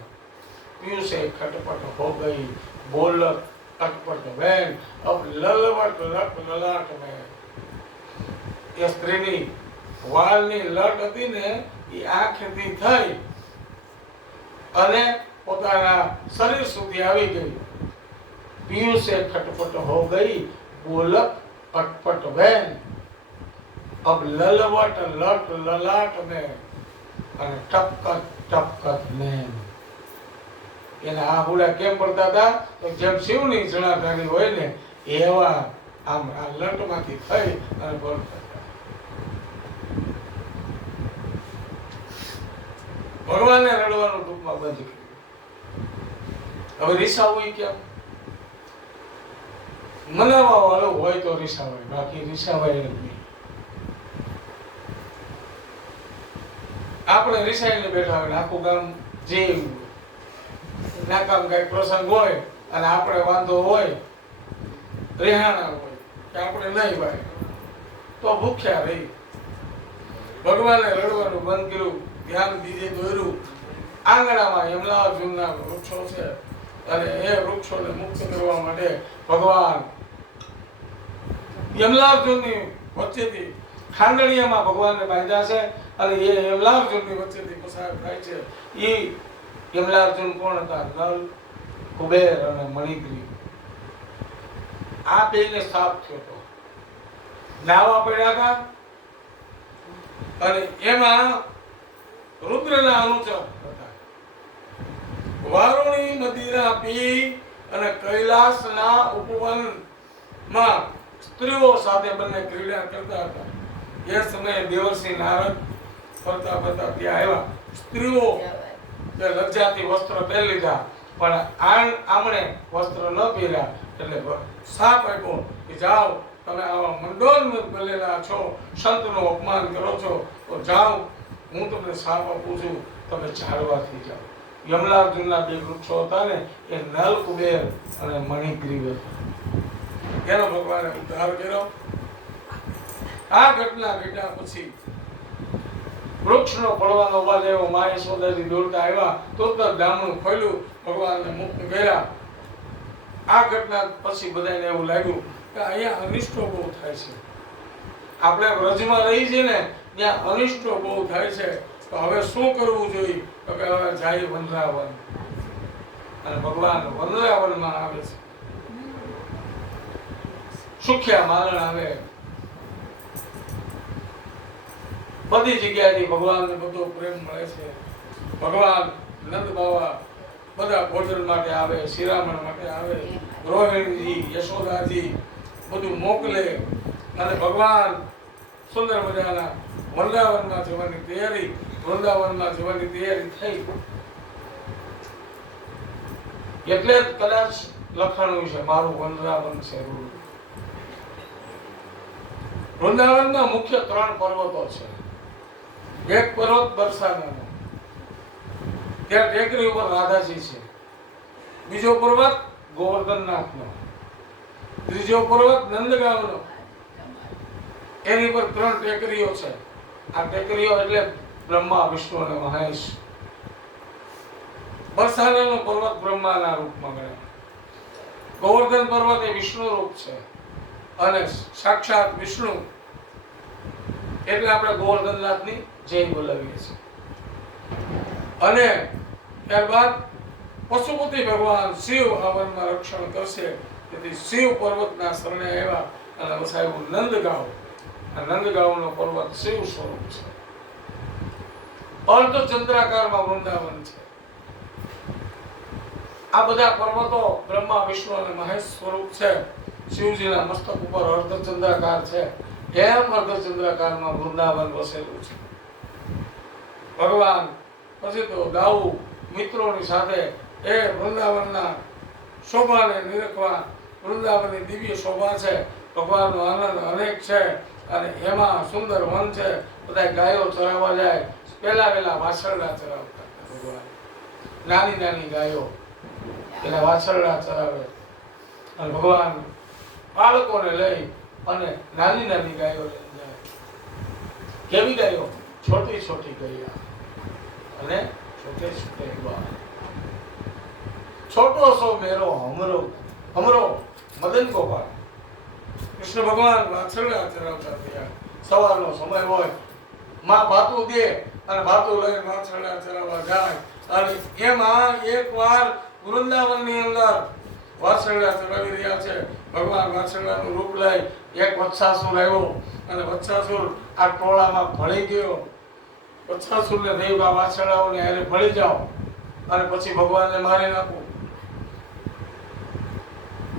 પીયું સે ખટપટ હો ગઈ, બોલત અટપટ બેન. અબ લલવટ લટ લલાટ મેં. એ સ્ત્રીની વાળની લટ હતી ને એ આંખથી થઈ અને પોતાના શરીર સુધી આવી ગઈ. પીયું સે ખટપટ હો ગઈ, બોલત અટપટ બેન. અબ લલવટ લટ લલાટ મેં અને ટપકત ટપકત મેં. એના આહુડા કેમ પડતા હતા? તો જેમ શિવની જણાધારી હોય ને એવા આમ આ લટમાંથી થઈ અને બોલતા. ભગવાને રડવાનું ટૂંકમાં બંધ કર્યું. હવે રીસાવું કેમ? મનાવવા વાળો હોય તો રીસાવાય, બાકી રીસાવાય નહીં. આપણે રીસાઈને બેઠા હોય, આખું ગામ જે નાકામ કઈ પ્રસંગ હોય અને આપણે વાંધો હોય, રેહાણા હોય કે આપણે નહીં ભાઈ તો ભૂખ્યા રહી. ભગવાને રડવાનું બંધ કર્યું, ધ્યાન બીજે દોર્યું. આંગણામાં યમલાર્જુનના વૃક્ષો છે અને એ વૃક્ષોને મુક્ત કરવા માટે ભગવાન યમલાર્જુનની વચ્ચેથી ખાંડણીયામાં ભગવાનને બાંધ્યા છે અને એ યમલાર્જુનની વચ્ચેથી પસાર થાય છે. એ યમલાર્જુન કોણ હતા? નલ, કુબેર અને મણિગ્રી. આ બેને સાપ થયો હતો, નાવા પડ્યા હતા અને એમાં રુદ્રના અનુચર હતા. વારુણી નદીના પી અને કૈલાસના ઉપવનમાં સ્ત્રીઓ સાથે બંને ક્રીડા કરતા હતા. એ સમયે દેવર્ષિ નારદ ફરતા ફરતા ત્યાં આવ્યા. સ્ત્રીઓ લજ્જાથી વસ્ત્ર પહેરી લીધા પણ આમણે વસ્ત્ર ન પહેર્યા એટલે શાપ આપ્યો કે જાઓ તમે આવા મંડોળ બનેલા છો, સંતનું અપમાન કરો છો, તો જાઓ હું તમને શાપ આપું છું, તમે ઝાડવાથી જાઓ. યમલાર્જુનના બે વૃક્ષો હતા ને એ નલ કુબેર અને મણિગ્રીવ હતા. એનો ભગવાને ઉદ્ધાર કર્યો. આ ઘટના ઘટ્યા પછી વૃક્ષનો પડવાનો અવાજ આવ્યો. મા યશોદાજી દોડતા આવ્યા, તરત જ ડામણું ખોલ્યું, ભગવાનને મુક્ત કર્યા. આ ઘટના પછી બધાને એવું લાગ્યું કે અહીંયા અનિષ્ટો બહુ થાય છે. આપણે વ્રજમાં રહી છે ને ત્યાં અનિષ્ટો બહુ થાય છે, તો હવે શું કરવું જોઈએ? તો કે હવે જાય વનરાવન. અને ભગવાન વનરાવનમાં આવે છે. સુખ્યા મારણ આવે. બધી જગ્યાએથી ભગવાનને બધો પ્રેમ મળે છે. ભગવાન નંદ બાવા બધા ભોજન માટે આવે, શિરામણ માટે આવે, રોહિણીજી, યશોદાજી બધું મોકલે અને ભગવાન સુંદર મજાના વૃંદાવનમાં જવાની તૈયારી થઈ. એટલે જ કદાચ લખાણું છે મારું વનરાવન છે. વૃંદાવનના મુખ્ય 3 પર્વતો છે. એક પર્વત બરસાનાનો, ત્યાં ટેકરી ઉપર રાધાજી છે. બીજો પર્વત ગોવર્ધનનાથનો. ત્રીજો પર્વત નંદગાંવનો. એની પર 3 ટેકરીઓ છે. આ ટેકરીઓ એટલે બ્રહ્મા, વિષ્ણુ અને મહેશ. બરસાનાનો પર્વત બ્રહ્માના રૂપમાં ગણાય. ગોવર્ધન પર્વત એ વિષ્ણુ રૂપ છે અને સાક્ષાત વિષ્ણુ, એટલે આપણે ગોવર્ધનનાથની જય બોલાવીએ છીએ. અને ત્યારબાદ પશુપતિ ભગવાન શિવ આ વનમાં રક્ષણ કરશે. તેથી શિવ પર્વતના શરણે આવ્યા અને વસાવ્યું નંદગાંવ. નંદગાંવનો પર્વત શિવ સ્વરૂપ છે. અર્ધચંદ્રાકારમાં વૃંદાવન છે. આ બધા પર્વતો બ્રહ્મા, વિષ્ણુ અને મહેશ સ્વરૂપ છે. શિવજીના મસ્તક ઉપર અર્ધચંદ્રાકાર છે. એમ અર્ધચંદ્રાકારમાં વૃંદાવન વસેલું છે. ભગવાન પછી તો ગાવું મિત્રોની સાથે એ વૃંદાવનના શોભાને નિરખવા. વૃંદાવનની દિવ્ય શોભા છે. ભગવાનનો આનંદ અનેક છે અને એમાં સુંદર વન છે. બધા ગાયો ચરાવવા જાય. પહેલા વાછરડા ચરાવતા ભગવાન. નાની નાની ગાયો એના વાછરડા ચરાવે અને ભગવાન બાળકોને લઈ અને નાની નાની ગાયો લઈ જાય. કેવી ગાયો? છોટી છોટી ગાયો અને છોટે છોટે બાળ. છોટો સો મેરો હમરો હમરો મદન ગોપાલ. કૃષ્ણ ભગવાન વાછરડા ચરાવતા થયા. સવારનો સમય હોય, માં ભાતું દે અને ભાતું લઈને વાછરડા ચરાવવા જાય. અને એમાં એકવાર વૃંદાવનની અંદર વાછરડા ચરાવી રહ્યા છે. ભગવાન વાછરડાનું રૂપ લઈ એક વત્સાસુર આવ્યો અને વત્સાસુર આ ટોળામાં ભળી ગયો. વત્સાસુરને થયું આ વાછરડાઓને હારે ભળી જાઓ અને પછી ભગવાનને મારી નાખું.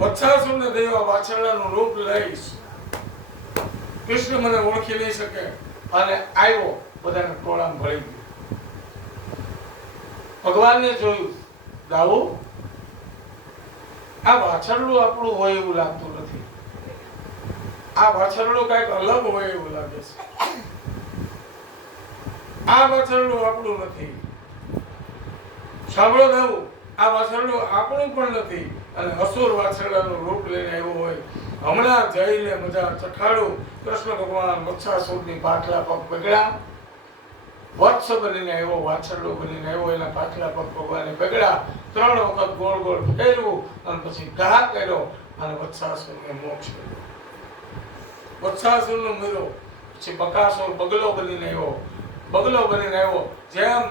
વત્સાસુરને થયું આ વાછરડાનું રૂપ લઈશ, કૃષ્ણ મને ઓળખી નહીં શકે અને આવ્યો, બધાને ટોળામાં ભળી ગયો. ભગવાનને જોયું, ગાવું આ વાછરડું આપણું હોય એવું લાગતું નથી. આ વાછરડું કઈક અલગ હોય એવું લાગે છે. આ વાછરડું આપણું નથી. સાંભળો ગાવું, આ વાછરડું આપણું પણ નથી અને અસુર વાછરડાનું રૂપ લઈને આવ્યો હોય. હમણાં જઈને મજા ચખાડું. કૃષ્ણ ભગવાન વત્સાસુરની પાછલા પગ પકડ્યા. વત્સ બનીને આવ્યો, વાછરડો બનીને આવ્યો. એના પાછલા પગ ભગવાને પકડ્યા. 3 વખત ગોળ ગોળ ફેરવું અને પછી ઘા કર્યો અને વત્સાસુરને મોક્ષ કર્યો. વત્સાસુરનો મેળો. પછી બકાસુર બગલો બનીને આવ્યો. બગલો બનીને આવ્યો. જેમ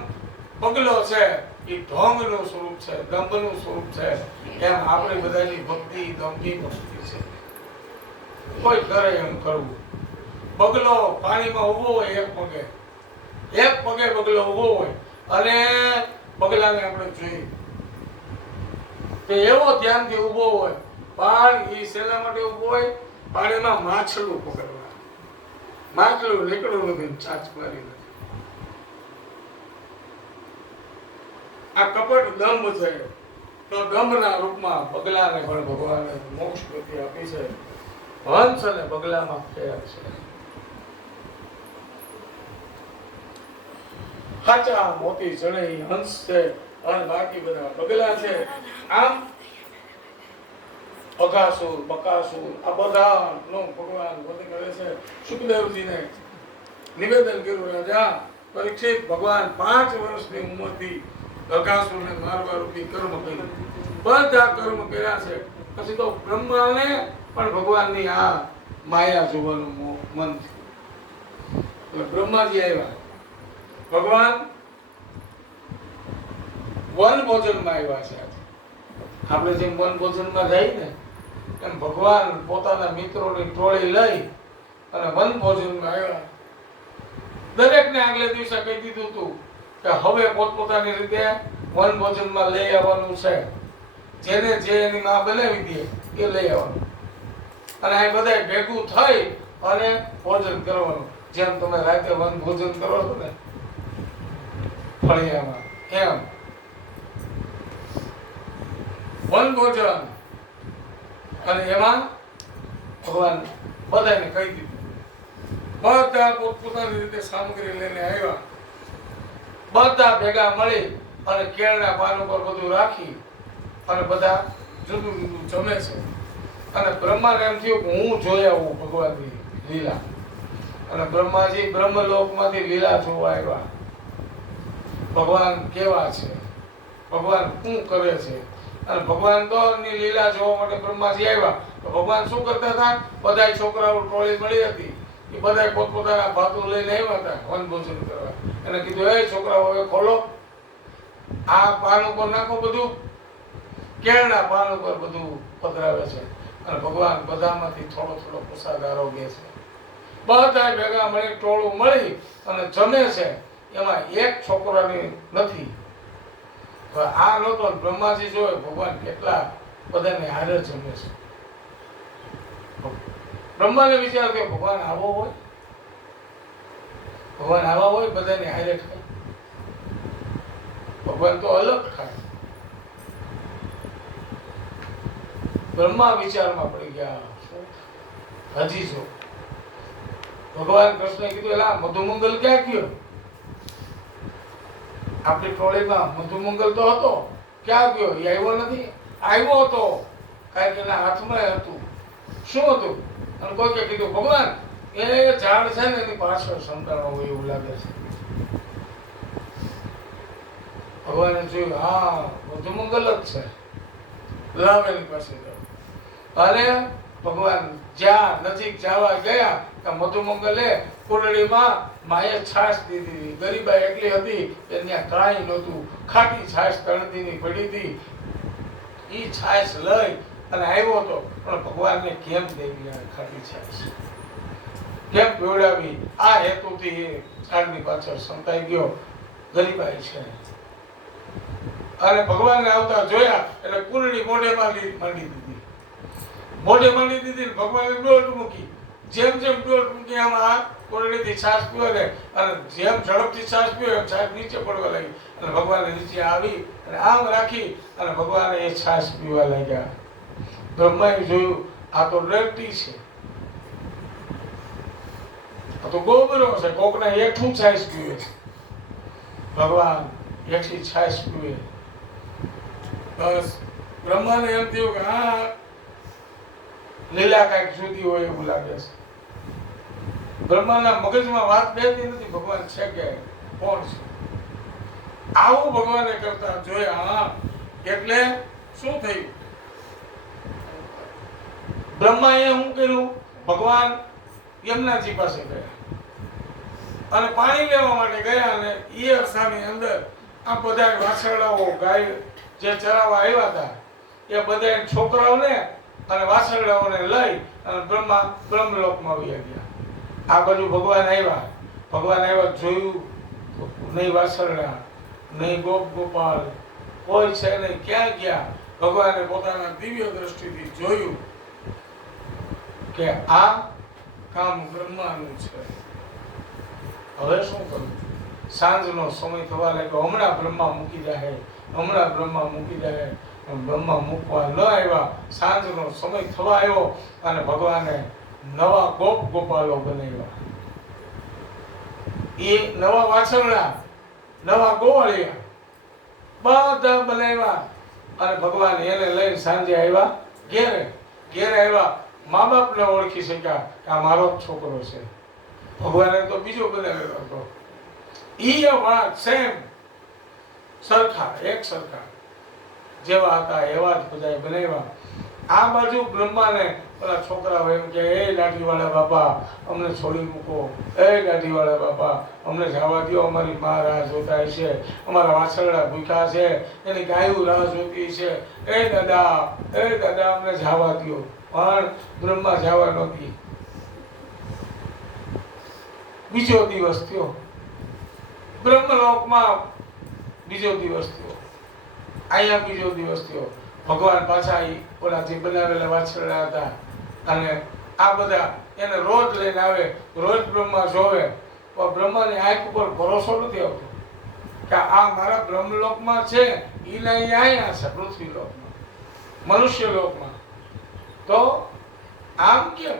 બગલો છે એ ઢોંગનું સ્વરૂપ છે, દંભનું સ્વરૂપ છે, એમ આપણી બધાની ભક્તિ દંભી ભક્તિ છે. કોઈ કરે એમ કરવું. બગલો પાણીમાં ઊભો હોય એક પગે બગલો ઊભો હોય અને બગલાને આપણે જોઈએ કે એવો ધ્યાનથી ઊભો હોય. પાણી શેના માટે ઊભો હોય? પાણીમાં માછલું પકડવા. માછલું નીકળવું નથી, ચાચ મારી નથી. આ કપટ દંભ છે. તો ડંભના રૂપમાં બગલાને પણ ભગવાને મોક્ષ ગતિ આપી છે. હંસ અને બગલામાં ફેર છે. સાચા મોતી ચડે ઈ હંસ છે અને બાકી બધા બગલા છે. આમ અઘાસુર, બકાસુર આ બધાનો ભગવાન વધ કરે છે. સુખદેવજીને નિવેદન કર્યું, રાજા પરીક્ષિત, ભગવાન 5 વર્ષની ઉંમરથી અઘાસુરને મારવા રૂપી કર્મ કર્યું. બધા કર્મ કર્યા છે. પછી તો બ્રહ્માને પણ ભગવાનની આ માયા જોવાનું મન થયું. એટલે બ્રહ્માજી આવ્યા. ભગવાન વન ભોજનમાં આવ્યા છે. આપણે જેમ વન ભોજનમાં જઈએ ને એમ ભગવાન પોતાના મિત્રોની ટોળી લઈ અને વન ભોજનમાં આવ્યા. દરેકને આગલે દિવસે કહી દીધું હતું કે હવે પોતપોતાની રીતે વન ભોજનમાં લઈ આવવાનું છે. જેને જે એની માં બનાવી દે એ લઈ આવવાનું અને આ બધા ભેગું થઈ અને ભોજન કરવાનું. જેમ તમે રાતે વન ભોજન કરો છો ને ફળિયામાં એમ વન ભોજન. અને એમાં ભગવાન બધાને કહી દીધું. બધા પોતપોતાની રીતે સામગ્રી લઈને આવ્યા. બધા ભેગા મળી અને કેળના પાન ઉપર બધું રાખી અને બધા જુદું જુદું જમે છે. અને બ્રહ્માને એમ થયું કે હું જોઈ આવું ભગવાનની લીલા. અને બ્રહ્માજી બ્રહ્મલોકમાંથી લીલા જોવા આવ્યા. ભગવાન કેવા છે, ભગવાન શું કરે છે. અને ભગવાન તો ની લીલા જોવા માટે બ્રહ્માજી આવ્યા. તો ભગવાન શું કરતા હતા? બધા છોકરાઓ ટોળી મળી હતી એ બધા પોતપોતાના ભાતું લઈને આવ્યા હતા વન ભોજન કરવા. એને કીધું, એ છોકરાઓ હવે ખોલો, આ પાન ઉપર નાખો બધું. કેળના પાન ઉપર બધું પધરાવે છે. અને ભગવાન બધામાંથી થોડો થોડો પ્રસાદ આરોગે છે. બધા ભેગા મળી ટોળું મળી અને જમે છે. એમાં એક છોકરાની નથી. આ નતો. બ્રહ્માજી જોયે ભગવાન કેટલા બધાને હારે જમે છે. બ્રહ્માને વિચાર કે ભગવાન આવો હોય, ભગવાન આવા હોય બધાને હારે ખાય. ભગવાન તો અલગ ખાય. બ્રહ્મા વિચારમાં પડી ગયા. હજી જો ભગવાન કૃષ્ણે કીધું, એલા મધુમંગલ ક્યાં ગયો? આપણી ટોળીમાં મધુમંગલ તો હતો, ક્યાં ગયો? એ આવ્યો નથી. આવ્યો હતો, કાંઈક એના હાથમાં હતું. શું હતું? અને કોઈકે કીધું, ભગવાન એ ઝાડ છે ને એની પાછળ સંતાણો હોય એવું લાગે છે. ભગવાને જોયું, હા મધુમંગલ જ છે, લાવ એની પાસે જાવ. અને ભગવાન જ્યાં નજીક જવા ગયા કે મધુમંગલે કુંડળીમાં માએ છાશ દીધી. ગરીબાઈ એટલી હતી કે ત્યાં કાંઈ નહોતું. ખાટી છાશ તણતીની પડી હતી. એ છાશ લઈ અને આવ્યો હતો. પણ ભગવાનને કેમ દેવી આ ખાટી છાશ? કેમ પીવડાવી? આ હેતુથી એ ઝાડની પાછળ સંતાઈ ગયો. ગરીબાઈ છે. અને ભગવાનને આવતા જોયા એટલે કુંડળી મોઢે માંડી દીધી. મોઢે માંડી દીધી. ભગવાને ડોટ મૂકી. જેમ જેમ ડોટ મૂકી આમ આ કુંડળીથી છાશ પીવે ને અને જેમ ઝડપથી છાશ પીવે એમ છાશ નીચે પડવા લાગી. અને ભગવાને નીચે આવી અને આમ રાખી અને ભગવાને એ છાશ પીવા લાગ્યા. બ્રહ્માએ જોયું, આ તો ડરતી છે, આ તો ગોબરો છે, કોકના હેઠું છાશ પીવે છે. ભગવાન હેઠી છાશ પીવે. બસ બ્રહ્માને એમ થયું કે હા લીલા કાંઈક જુદી હોય એવું લાગે છે. બ્રહ્માના મગજમાં વાત બેસતી નથી ભગવાન છે કે કોણ છે. આવું ભગવાને કરતા જોયા. હા એટલે શું થયું? બ્રહ્માએ શું કર્યું? ભગવાન યમુનાજી પાસે ગયા અને પાણી લેવા માટે ગયા. અને એ અરસાની અંદર આ બધા વાછરડાઓ ગાય જે ચરાવવા આવ્યા હતા એ બધા છોકરાઓને અને વાછરડાઓને લઈ અને બ્રહ્મલોકમાં વહી ગયા. આ બાજુ ભગવાન આવ્યા. જોયું નહીં વાછરડા, નહીં ગોપાલ, કોઈ છે નહીં. ક્યાં ગયા? ભગવાને પોતાના દિવ્ય દ્રષ્ટિથી જોયું કે આ કામ બ્રહ્માનું છે. હવે શું કરું? સાંજનો સમય થવા લાગ્યો. હમણાં બ્રહ્મા મૂકી જાય. પણ બ્રહ્મા મૂકવા ન આવ્યા. સાંજનો સમય થવા આવ્યો અને ભગવાને નવા ગોપાલો બનાવ્યા. એ નવા વાછરડા, નવા ગોવાળિયા બધા બનાવ્યા અને ભગવાન એને લઈને સાંજે આવ્યા ઘેરે આવ્યા. મા બાપને ઓળખી શક્યા કે આ મારો જ છોકરો છે. ભગવાને તો બીજો બનાવેલો હતો. ઈ વાત સેમ સરખા એક સરખા જેવા હતા એવા જ બધા બનાવ્યા. આ બાજુ બ્રહ્માને પેલા છોકરા એમ કે એ લાઠીવાળા બાપા અમને છોડી મૂકો, એ લાઠીવાળા બાપા અમને જવા દો, અમારી મા રાહ જોતા છે, અમારા વાછરડા ભૂખ્યા છે, એની ગાયું રાહ જોતી છે, એ દાદા અમને જવા દો. પણ બ્રહ્મા જવા નહોતી. બીજો દિવસ થયો બ્રહ્મલોકમાં, બીજો દિવસ થયો અહીંયા, બીજો દિવસ થયો. ભગવાન પાછા ઓલા જે બનાવેલા વાછરડા હતા અને આ બધા એને રોજ લઈને આવે. રોજ બ્રહ્મા જોવે પણ બ્રહ્માની આંખ ઉપર ભરોસો નથી આવતો કે આ મારા બ્રહ્મલોકમાં છે, ઈ અહીંયા છે પૃથ્વી લોકમાં, મનુષ્ય લોકમાં. તો આમ કેમ?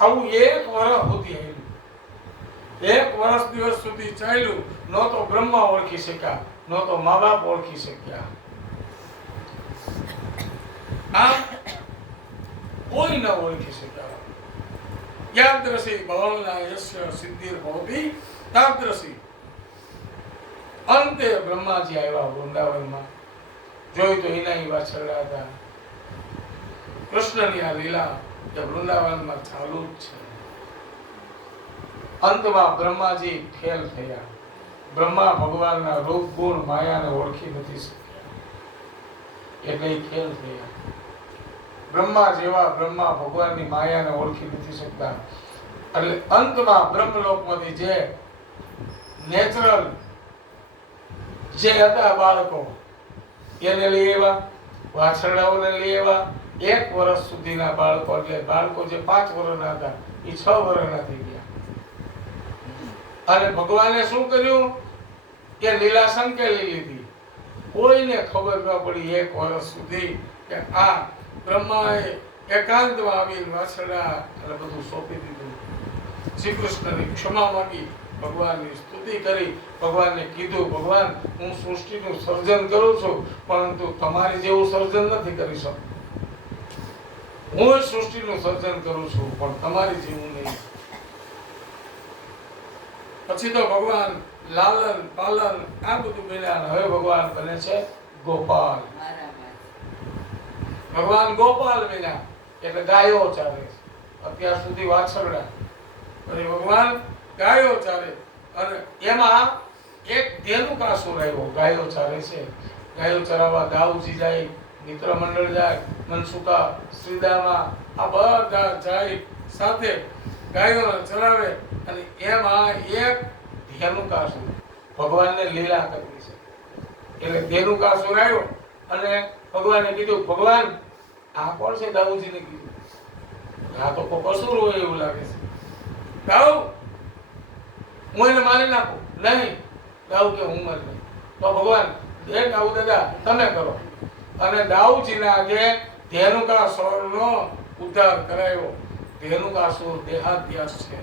આવું 1 વર્ષ સુધી આવ્યું. 1 વર્ષ દિવસ સુધી ચાલ્યું. ન તો બ્રહ્મા ઓળખી શક્યા, ન તો મા બાપ ઓળખી શક્યા. આમ કોઈ ન ઓળખી શક્યા. યાદૃશી ભવના યસ્ય સિદ્ધિર્ભવતિ તાદૃશી. અંતે બ્રહ્માજી આવ્યા વૃંદાવનમાં. જોયું તો એના વાછરડા હતા. કૃષ્ણની આ લીલા જે વૃંદાવનમાં ચાલુ જ છે. અંતમાં બ્રહ્માજી ફેલ થયા. બ્રહ્મા ભગવાનના રૂપ ગુણ માયાને ઓળખી નથી શક્યા એટલે ફેલ થયા. બ્રહ્મા જેવા બ્રહ્મા ભગવાનની માયાને ઓળખી નથી શકતા. એટલે અંતમાં બ્રહ્મલોકમાંથી જે નેચરલ જે હતા બાળકો એને લઈ આવ્યા, વાછરડાઓને લઈ આવ્યા. 1 વર્ષ સુધીના બાળકો, એટલે બાળકો જે 5 વર્ષના હતા એ 6 વર્ષના થઈ ગયા. અને ભગવાને શું કર્યું કે લીલા સંકેલી લીધી. કોઈને ખબર ન પડી 1 વર્ષ સુધી કે આ બ્રહ્માએ એકાંતમાં આવીને વાછરડા એટલે બધું સોંપી દીધું. શ્રી કૃષ્ણની ક્ષમા માંગી, ભગવાનની સ્તુતિ કરી. ભગવાનને કીધું, ભગવાન હું સૃષ્ટિનું સર્જન કરું છું પરંતુ તમારી જેવું સર્જન નથી કરી શકતો. હું સૃષ્ટિનું સર્જન કરું છું પણ તમારી જેવું નહીં. પછી તો ભગવાન લાલન પાલન આ બધું બન્યા. હવે ભગવાન બને છે ગોપાલ. ભગવાન ગોપાલ બન્યા એટલે ગાયો ચારે. અત્યાર સુધી વાછરડા, પછી ભગવાન ગાયો ચારે. અને એમાં એક ધેનુકાસુર આવ્યો. ગાયો ચારે છે, ગાયો ચરાવવા દાઉજી જાય, મિત્ર મંડળ જાય, મનસુકા, શ્રીદામા આ બધા જાય સાથે ગાયોને ચરાવે. અને એમાં એક ધેનુકાસુર ભગવાનને લીલા કરવી છે એટલે ધેનુકાસુર આવ્યો અને ભગવાને કીધું, ભગવાન આ કોણ છે? દાઉજીને કીધું, આ તો કસૂર હોય એવું લાગે છે. દાઉ હું એને મારી નાખું. નહીં, દાઉ કે હું મારી નાખું. તો ભગવાન એ દાઉ દાદા તમે કરો. અને દાઉજીના જે ધેનુકાસુરનો ઉદ્ધાર કરાયો. ધેનુકાસુર દેહાધ્યાસ છે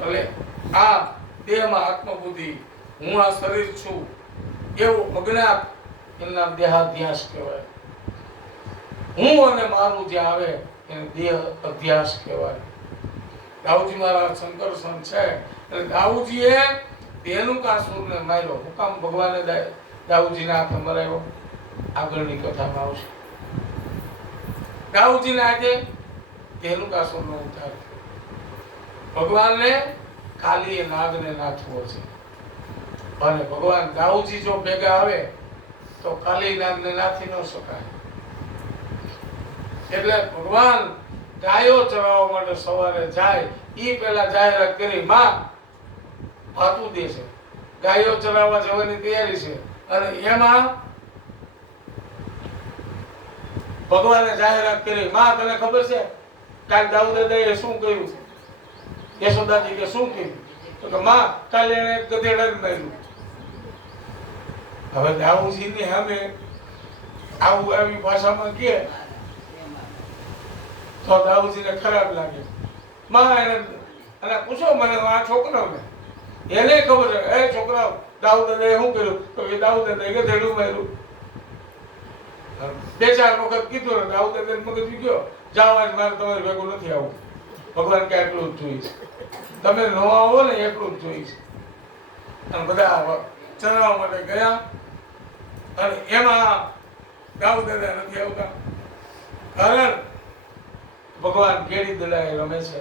એટલે આ દેહમાં આત્મબુદ્ધિ, હું આ શરીર છું એવું અજ્ઞાત એમના દેહાધ્યાસ કહેવાય. હું અને મારું જે આવે એને દેહ અધ્યાસ કહેવાય. દાઉજી મહારાજ શંકર સંત છે એટલે દાઉજીએ ધેનુકાસુરને માર્યો. હું કામ ભગવાને દાઉજીના હાથે મરાયો? આગળની કથામાં આવશે. દાઉજીને આજે ધેનુકાસુરનો ઉદ્ધાર થયો. ભગવાનને ખાલી એ નાગને નાથવો છે અને ભગવાન દાઉજી જો ભેગા આવે તો ખાલી નાગને નાથી ન શકાય. એટલે ભગવાન ગાયો ચરાવવા માટે સવારે જાય. ઈ પેલા જાહેરાત કરી, માં ભાતું દે છે, ગાયો ચરાવવા જવાની તૈયારી છે. અને એમાં ભગવાને જાહેરાત કરી, માં તને ખબર છે કાલ દાઉદ દાદાએ શું કર્યું છે? યશોદાજી કે શું કર્યું? તો કે માં કાલે એને ગધેડાને માર્યું. હવે દાઉજીની સામે આવું આવી ભાષામાં કહે તો દાઉજીને ખરાબ લાગે. માં એને અને પૂછો મને આ છોકરાઓને એને ખબર છે એ છોકરાઓ દાઉદ દાદાએ શું કર્યું તો એ દાઉદ દાદાએ ગધેડું માર્યું. 2-4 વખત કીધું ને દાઉદ દાદાને મગજ ગયો જાઓ આજ મારે તમારે ભેગું નથી આવું. ભગવાન કે એટલું જ જોઈશ, તમે ન આવો ને એટલું જ જોઈશ. અને બધા ચરાવવા માટે ગયા અને એમાં દાઉદ દાદા નથી આવતા. કારણ ભગવાન ગેડી દડાએ રમે છે.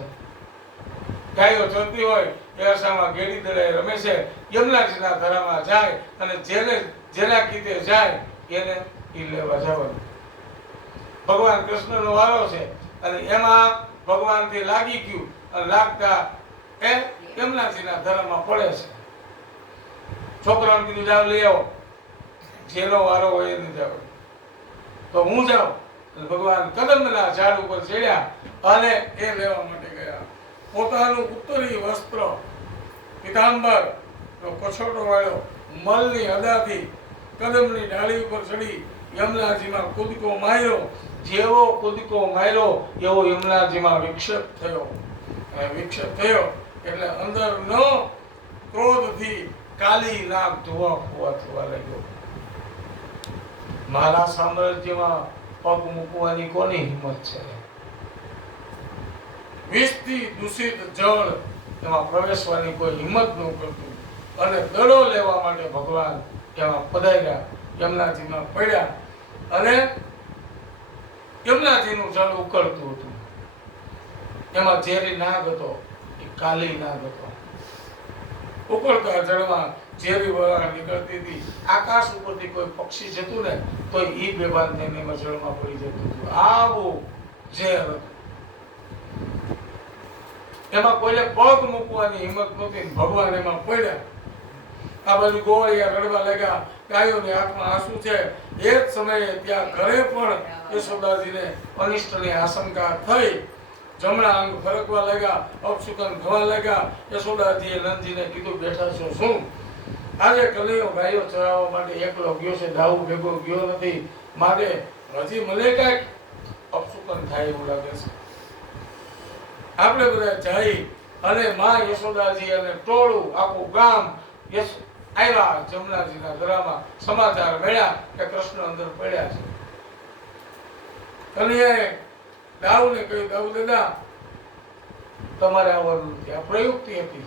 ગાયો ચરતી હોય એ અરસામાં ગેડી દડાએ રમે છે. યમુનાજીના ધરામાં જાય અને જેના કીધે જાય એને ઈ લેવા જવાનું. ભગવાન કૃષ્ણનો વારો છે અને એમાં ભગવાનથી લાગી ગયું અને લાગતા એ યમુનાજીના ધરામાં પડે છે. છોકરાઓને કીધું જાવ લઈ આવો, જેનો વારો હોય એને જાવ. તો હું જાઉં. ભગવાન કદમના ઝાડ ઉપર ચડ્યા અને એ લેવા માટે ગયા. પોતાનું ઉત્તરી વસ્ત્ર પીતાંબર નો કછોટો વાળ્યો મલની અદાથી કદમની ડાળી ઉપર ચડી યમુનાજીમાં કૂદકો માર્યો. જેવો કૂદકો માર્યો એવો યમુનાજીમાં વિક્ષેપ થયો. વિક્ષેપ થયો એટલે અંદરનો ક્રોધથી કાલી નાગ ધોવા ફોવા થવા લાગ્યો. મારા સામ્રાજ્યમાં પગ મૂકવાની કોની હિંમત છે? વિષથી દૂષિત જળ એમાં પ્રવેશવાની કોઈ હિંમત ન કરતું. અને દડો લેવા માટે ભગવાન એમાં પધાર્યા, યમુનાજીમાં પડ્યા અને યમુનાજીનું જળ ઉકળતું હતું. એમાં ઝેરી નાગ હતો, એ કાલી નાગ હતો. ઉકળતા જળમાં ઝેરી વરાળ નીકળતી હતી. આકાશ ઉપરથી કોઈ પક્ષી જતું ને તો ઈ બેભાન થઈને એમાં જળમાં પડી જતું હતું. આવું ઝેર હતું. એમાં કોઈને પગ મૂકવાની હિંમત નહોતી. ભગવાન એમાં પડ્યા. આ બાજુ ગોવાળિયા રડવા લાગ્યા, ગાયોની આંખમાં આંસુ છે. એ જ સમયે ત્યાં ઘરે પણ યશોદાજીને અનિષ્ટની આશંકા થઈ. જમણા અંગ ફરકવા લાગ્યા, અપશુકન થવા લાગ્યા. યશોદાજીએ નંદજીને કીધું બેઠા છો શું? આજે કનૈયો ગાયો ચરાવવા માટે એકલો ગયો છે, દાઉ ભેગો ગયો નથી. માટે હજી મને કઈક અપશુકન થાય એવું લાગે છે. આપણે બધા જઈ અને માં યશોદાજી અને ટોળું આખું ગામ આવ્યા જમનાજીના ધરામાં. સમાચાર મળ્યા કે કૃષ્ણ અંદર પડ્યા છે. કનૈયાએ દાઉને કહ્યું, દાઉ દાદા તમારે આવવાનું નથી. આ પ્રયુક્તિ હતી,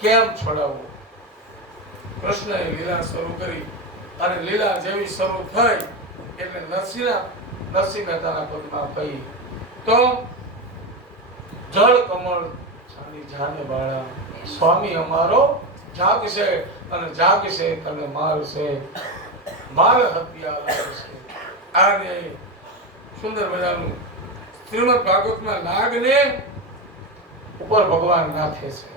કેમ છોડાવવું? કૃષ્ણએ લીલા શરૂ કરી અને લીલા જેવી શરૂ થઈ એટલે નરસિંહ મહેતાના પદમાં કહી તો જળ કમળ છાની જાને બાળા સ્વામી અમારો જાગશે અને જાગશે તને મારશે, માર હત્યા લાગશે. આ ને સુંદર મજાનું શ્રીમદ ભાગવતમાં નાગને ઉપર ભગવાન નાથે છે,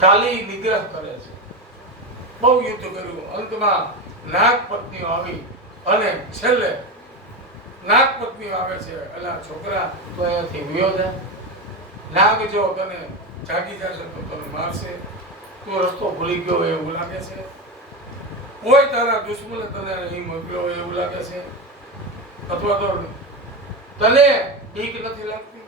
કાલી નિગ્રહ કરે છે. બહુ યુદ્ધ કર્યું. અંતમાં નાગ પત્નીઓ આવી અને છેલ્લે નાગ પત્નીઓ આવે છે. અલા છોકરા તો અહીંયાથી વિયો જાય. નાગ જો તને જાગી જશે તો તને મારશે. તું રસ્તો ભૂલી ગયો હોય એવું લાગે છે. કોઈ તારા દુશ્મને તને અહીં મોકલ્યો હોય એવું લાગે છે. અથવા તો તને બીક નથી લાગતી.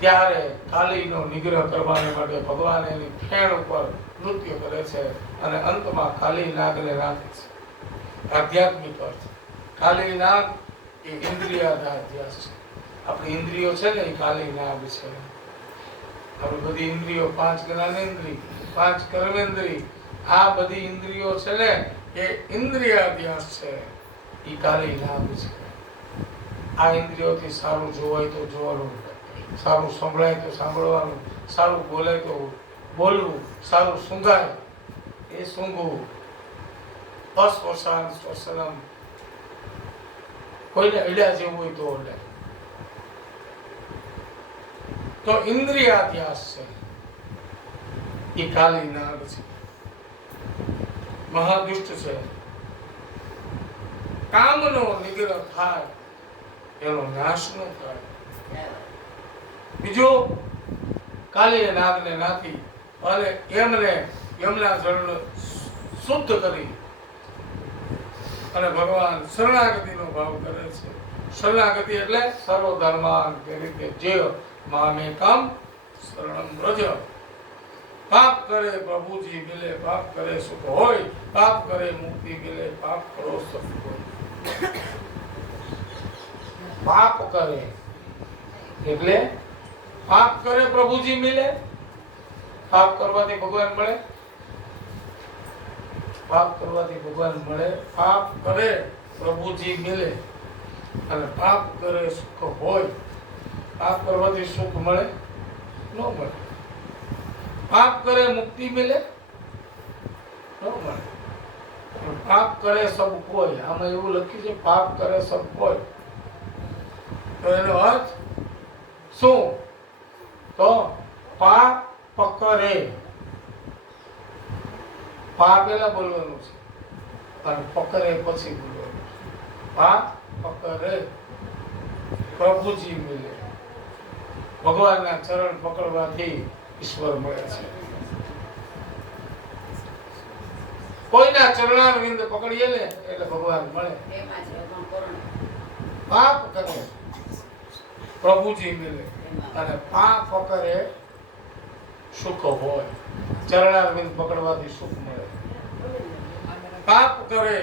ત્યારે કાલીનો નિગ્રહ કરવાને માટે ભગવાન એની ફેણ ઉપર નૃત્ય કરે છે અને અંતમાં કાલી નાગને રાખે છે. આધ્યાત્મિક અર્થ કાલી નાગ એ ઇન્દ્રિયાધ્યાસ છે. આપણી ઇન્દ્રિયો છે ને એ કાલી નાગ છે. આપણી બધી ઇન્દ્રિયો 5 જ્ઞાનેન્દ્રિય, 5 કર્મેન્દ્રિય, આ બધી ઇન્દ્રિયો છે ને એ ઇન્દ્રિયાધ્યાસ છે. એ કાલી નાગ છે. આ ઇન્દ્રિયોથી સારું જોવાય તો જોવાનું, સારું સંભળાય તો સાંભળવાનું, સારું બોલાય તો બોલવું, સારું સૂંઘાય એ સૂંઘવું. અસ્વસાન સ્વસનમ, કોઈને અડ્યા જેવું હોય તો અડે. તો ઇન્દ્રિયાધ્યાસ છે એ કાલી નાગ છે. મહાદુષ્ટ છે. કામનો નિગ્રહ થાય એનો નાશ ન થાય. બીજો કાલીએ નાગને નાખી અને એમને એમના જળને શુદ્ધ કરી અને ભગવાન શરણાગતિનો ભાવ કરે છે. શરણાગતિ એટલે સર્વધર્માન કે રીતે જે મામેકમ શરણમ વ્રજ. પાપ કરે પ્રભુજી મિલે, પાપ કરે સુખ હોય, પાપ કરે મુક્તિ મિલે, પાપ કરો સુખ હોય. પાપ કરે એટલે પાપ કરે પ્રભુજી મિલે. પાપ કરવાથી ભગવાન મળે, પાપ કરવાથી ભગવાન મળે. પાપ કરે પ્રભુજી મિલે અને પાપ કરે સુખ હોય. પાપ કરવાથી સુખ મળે ન મળે. પાપ કરે મુક્તિ મિલે ન મળે. પાપ કરે સબ કોઈ, આમાં એવું લખ્યું છે પાપ કરે સબ કોઈ. તો એનો અર્થ શું? તો પાપ પકરે, પા પેલા બોલવાનું છે અને પકરે પછી બોલવાનું છે. પા પકરે પ્રભુજી મિલે. ભગવાનના ચરણ પકડવાથી ઈશ્વર મળે છે. કોઈના ચરણારવિંદ પકડીએ ને એટલે ભગવાન મળે. પાપ કરે પ્રભુજી મિલે અને પાપ કરે સુખ હોય. ચરણારવિંદ પકડવાથી સુખ મળે. પાપ કરે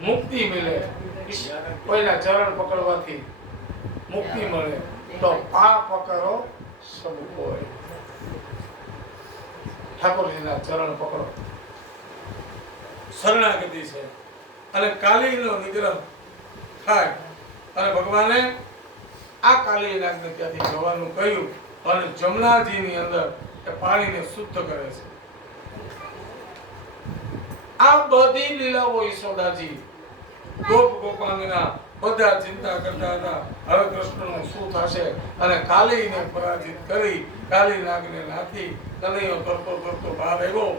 મુક્તિ મિલે. કોઈના ચરણ પકડવાથી મુક્તિ મળે. તો પાપ કરો સબ હોય. ઠાકોરજીના ચરણ પકડો, શરણાગતિ છે. અને કાલીનો નિગ્રહ થાય અને ભગવાને આ કાલી નાગને ત્યાંથી જવાનું કહ્યું અને જમનાજીની અંદર એ પાણીને શુદ્ધ કરે છે. આ બધી લીલાઓ યશોદાજી ગોપ ગોપાંગના બધા ચિંતા કરતા હતા હવે કૃષ્ણનું શું થશે. અને કાલીને પરાજિત કરી કાલી નાગને નાખી કનૈયો કરતો કરતો બહાર આવ્યો.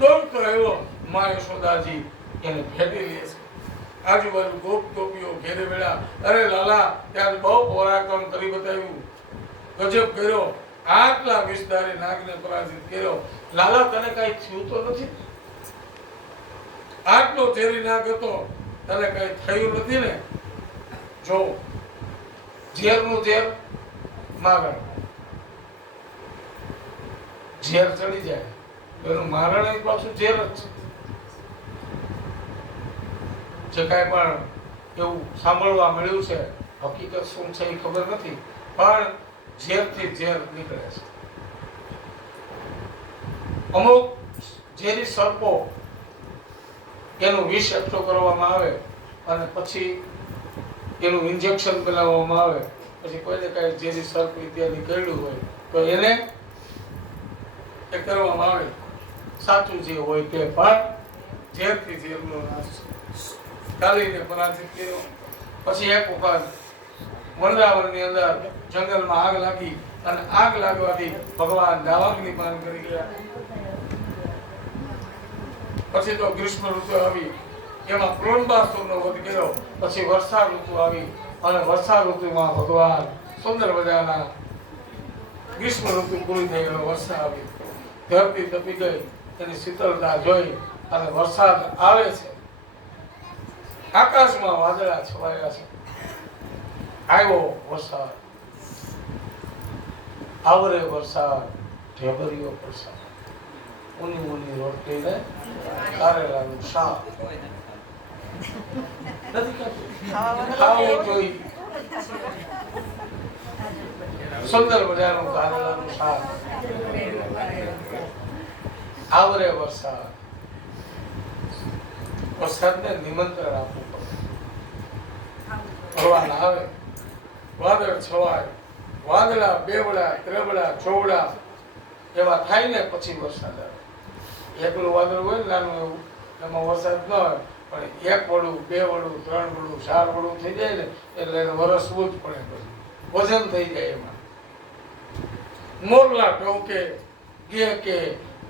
દોડતો આવ્યો. માં યશોદાજી એને ભેટી લે છે. આજુબાજુ ગોપ ગોપીઓ ઘેરે વેળા, અરે લાલા ત્યાં બહુ પરાક્રમ કરી બતાવ્યું, ગજબ કર્યો, આટલા વિસ્તારે નાગને પરાજિત કર્યો. લાલા તને કઈ થયું તો નથી? આટલો ઝેરી નાગ હતો, તને કઈ થયું નથી ને? જો ઝેરનું ઝેર મારણ, ઝેર ચડી જાય એનું મારણ પાછું ઝેર જ છે. જે કાંઈ પણ એવું સાંભળવા મળ્યું છે, હકીકત શું છે એ ખબર નથી, પણ ઝેરથી ઝેર નીકળે છે. અમુક ઝેરી સર્પો એનું વિષ એકઠો કરવામાં આવે અને પછી એનું ઇન્જેક્શન બનાવવામાં આવે. પછી કોઈને કાંઈ ઝેરી સર્પ ઇત્યાદિ કર્યું હોય તો એને એ કરવામાં આવે. સાચું જે હોય તે પણ ઝેરથી ઝેરનો નાશ છે. કાલીને પરાજિત કર્યો. પછી એક વખત વૃંદાવનની અંદર જંગલમાં આગ લાગી અને આગ લાગવાથી ભગવાન દાવાગ્નિ પાન કરી ગયા. પછી તો ગ્રીષ્મ ઋતુ આવી, એમાં ક્રોણબાસુરનો વધ કર્યો. પછી વર્ષા ઋતુ આવી અને વર્ષા ઋતુમાં ભગવાન સુંદર મજાના ગ્રીષ્મ ઋતુ પૂરી થઈ ગયો, વર્ષા આવી, ધરતી તપી ગઈ. એની શીતળતા જોઈ અને વરસાદ આવે છે. આકાશમાં વાદળા છવાયા છે. આવ્યો વરસાદ, આવરે વરસાદ, ઢેબરિયો વરસાદ, ઊની ઊની રોટલીને કારેલાનું શાક. ખાવું જોઈએ સુંદર મજાનું કારેલાનું શાક. આવરે વરસાદ. વરસાદને નિમંત્રણ આપવું પડે. ભગવાન આવે, વાદળ છવાય, વાદળા બેવડા ત્રેવડા ચોવડા એવા થાય ને પછી વરસાદ આવે. એકલું વાદળ હોય ને નાનું એવું, એમાં વરસાદ ન હોય, પણ એક વડું, બે વડું, ત્રણ વડું, ચાર વડું થઈ જાય ને એટલે એને વરસવું જ પડે. પછી વજન થઈ જાય એમાં. મોરલા ટોકે કે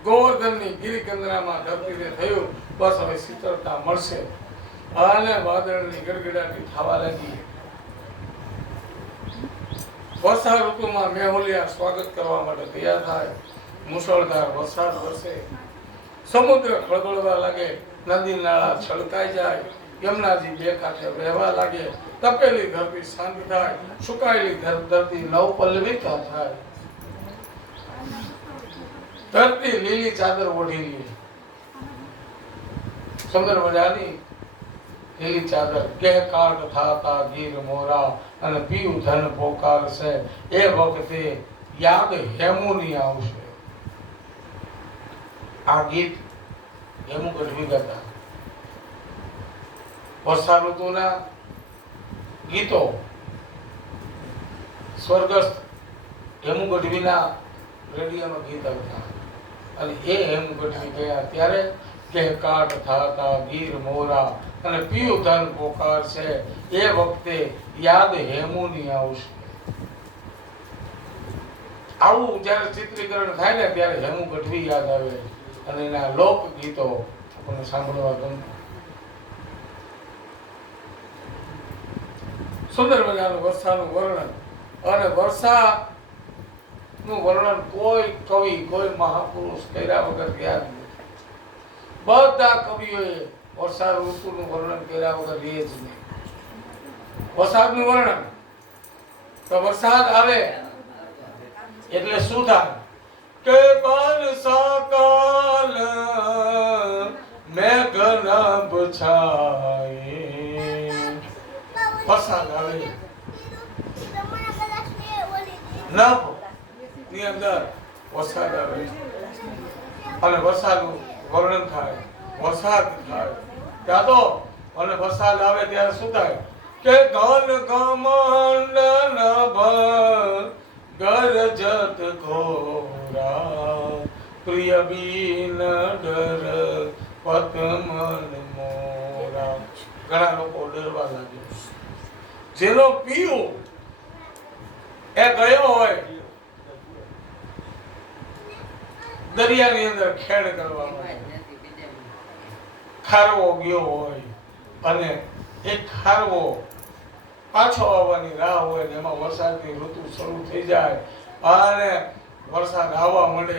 ગોવર્ધનની ગિરિકંદરામાં ધરતીને થયું બસ હવે શીતળતા મળશે અને વાદળની ગડગડાટી થવા લાગી. વર્ષા ઋતુમાં મેહુલિયા સ્વાગત કરવા માટે તૈયાર થાય. મુશળધાર વરસાદ વરસે, સમુદ્ર ખળબળવા લાગે, નદી નાળા છલકાઈ જાય, યમુનાજી બે કાંઠે વહેવા લાગે, તપેલી ધરતી શાંત થાય, સુકાયેલી ધરતી નવપલ્લવિત થાય. ધરતી લીલી ચાદર ઓઢી લે, સુંદર મજાની લીલી ચાદર. કે કાટ થાતા ગીર મોરા અને પીયું ધન પોકારશે, એ વખતે યાદ હેમુની આવશે. આ ગીત હેમુ ગઢવી ગાતા. વર્ષા ઋતુના ગીતો સ્વર્ગસ્થ હેમુ ગઢવીના રેડિયોમાં ગીત આવતા અને એ હેમુ ગઢવી ગયા ત્યારે કે કાટ થાતા ગીર મોરા અને પીયું ધન પોકારશે, એ વખતે યાદ હેમુની આવશે. આવું જ્યારે ચિત્રીકરણ થાય ને ત્યારે હેમુ ગઢવી યાદ આવે અને એના લોકગીતો આપણને સાંભળવા ગમે. સુંદર મજાનું વર્ષાનું વર્ણન, અને વર્ષાનું વર્ણન કોઈ કવિ કોઈ મહાપુરુષ કર્યા વગર યાદ નથી. બધા કવિઓએ વર્ષા ઋતુનું વર્ણન કર્યા વગર રહે જ નહીં. વરસાદનું વર્ણન તો વરસાદ આવે એટલે શું થાય કે બરસાકાલ મેઘનભ છાયે. વરસાદ આવે નભ ની અંદર વરસાદ આવે અને વરસાદનું વર્ણન થાય, વરસાદ થાય. ત્યાં તો અને વરસાદ આવે ત્યારે શું થાય કે ઘન ઘમંડ નભ ગરજત ઘોરા, પ્રિય બીન ડર પતમન મોરા. ઘણા લોકો ડરવા લાગે. જેનો પીયું એ ગયો હોય દરિયાની અંદર ખેડ કરવા, ખારવો ગયો હોય અને એ ખારવો પાછો આવવાની રાહ હોય ને એમાં વરસાદની ઋતુ શરૂ થઈ જાય અને વરસાદ આવવા માંડે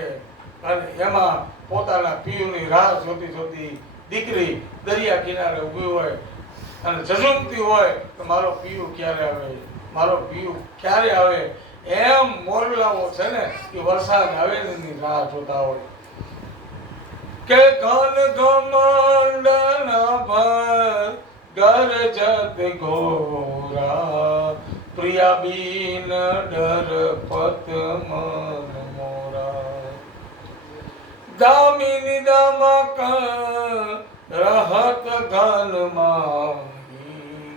અને એમાં પોતાના પીયુની રાહ જોતી જોતી દીકરી દરિયા કિનારે ઊભી હોય અને ઝઝુમતી હોય કે મારો પીયુ ક્યારે આવે, મારો પીયુ ક્યારે આવે. એમ મોરલાઓ છે ને કે વરસાદ આવે એની રાહ જોતા હોય. કે ઘન ઘમંડ નભ ગરજત ઘોરા, પ્રિયા બીન ડર પતમન મોરા. દામિની દમક રહત ઘન માહી,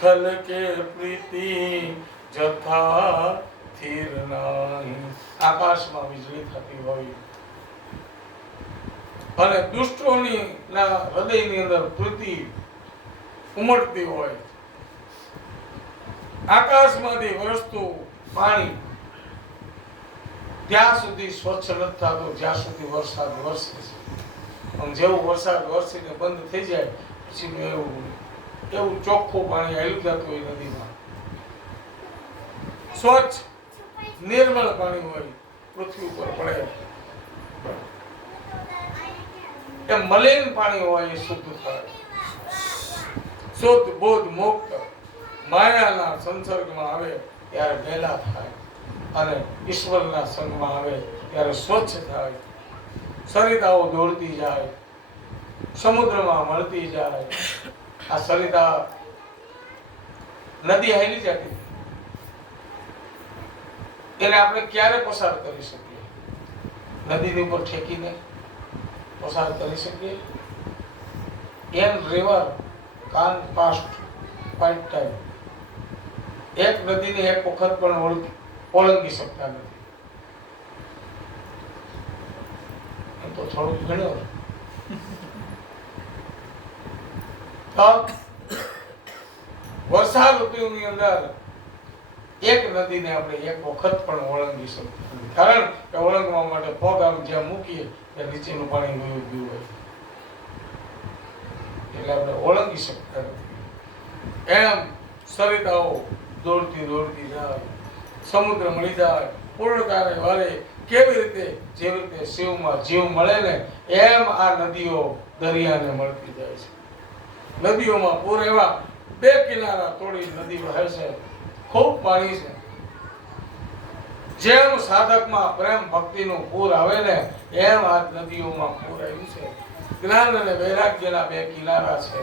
ખલકે પ્રીતિ જથા થીર નાહી. આકાશમાં વીજળી થતી હોય અને દુષ્ટોની ના હૃદયની અંદર પ્રીતિ ઉમટતી હોય. આકાશમાંથી વરસતું પાણી ત્યાં સુધી સ્વચ્છ નથી થતું જ્યાં સુધી વરસાદ વરસે છે. અને જેવું વરસાદ વરસીને બંધ થઈ જાય પછી એવું ચોખ્ખું પાણી આવેલું જતું હોય નદીમાં. સ્વચ્છ નિર્મળ પાણી હોય પૃથ્વી ઉપર પડે. એ મલિન પાણી હોય એ શુદ્ધ થાય, શુદ્ધ બોધ મુક્ત માયાના સંસર્ગમાં આવે ત્યારે મેલા થાય અને ઈશ્વરના સંગમાં આવે ત્યારે સ્વચ્છ થાય. સરિતાઓ દોડતી જાય, સમુદ્રમાં મળતી જાય. આ સરિતા નદી હાલી જતી એને આપણે ક્યારે પસાર કરી શકીએ? નદીની ઉપર ઠેકીને પસાર કરી શકીએ? એમ રિવર કાન પાસ્ટ પાઇટ ટાઈમ એક નદીને એક વખત પણ ઓળંગી શકતા નથી. એમ તો થોડુંક ઘણું વર્ષા ઋતુની અંદર એક નદીને આપણે એક વખત પણ ઓળંગી શકતા નથી. કારણ કે ઓળંગવા માટે પગ આમ જ્યાં મૂકીએ ત્યાં નીચેનું પાણી વયું ગયું હોય એટલે આપણે ઓળંગી શકતા નથી. એમ સરિતાઓ દોડતી દોડતી જાય, સમુદ્ર મળી જાય પૂર્ણતાને વારે કેવી રીતે જેવી રીતે શિવમાં જીવ મળે ને એમ આ નદીઓ દરિયાને મળતી જાય છે. નદીઓમાં પૂર એવા બે કિનારા તોડી નદી વહે છે, ખૂબ પાણી છે. જેમ સાધકમાં પ્રેમ ભક્તિનું પૂર આવે ને એમ આ નદીઓમાં પૂર આવ્યું છે. જ્ઞાન અને વૈરાગ્યના બે કિનારા છે.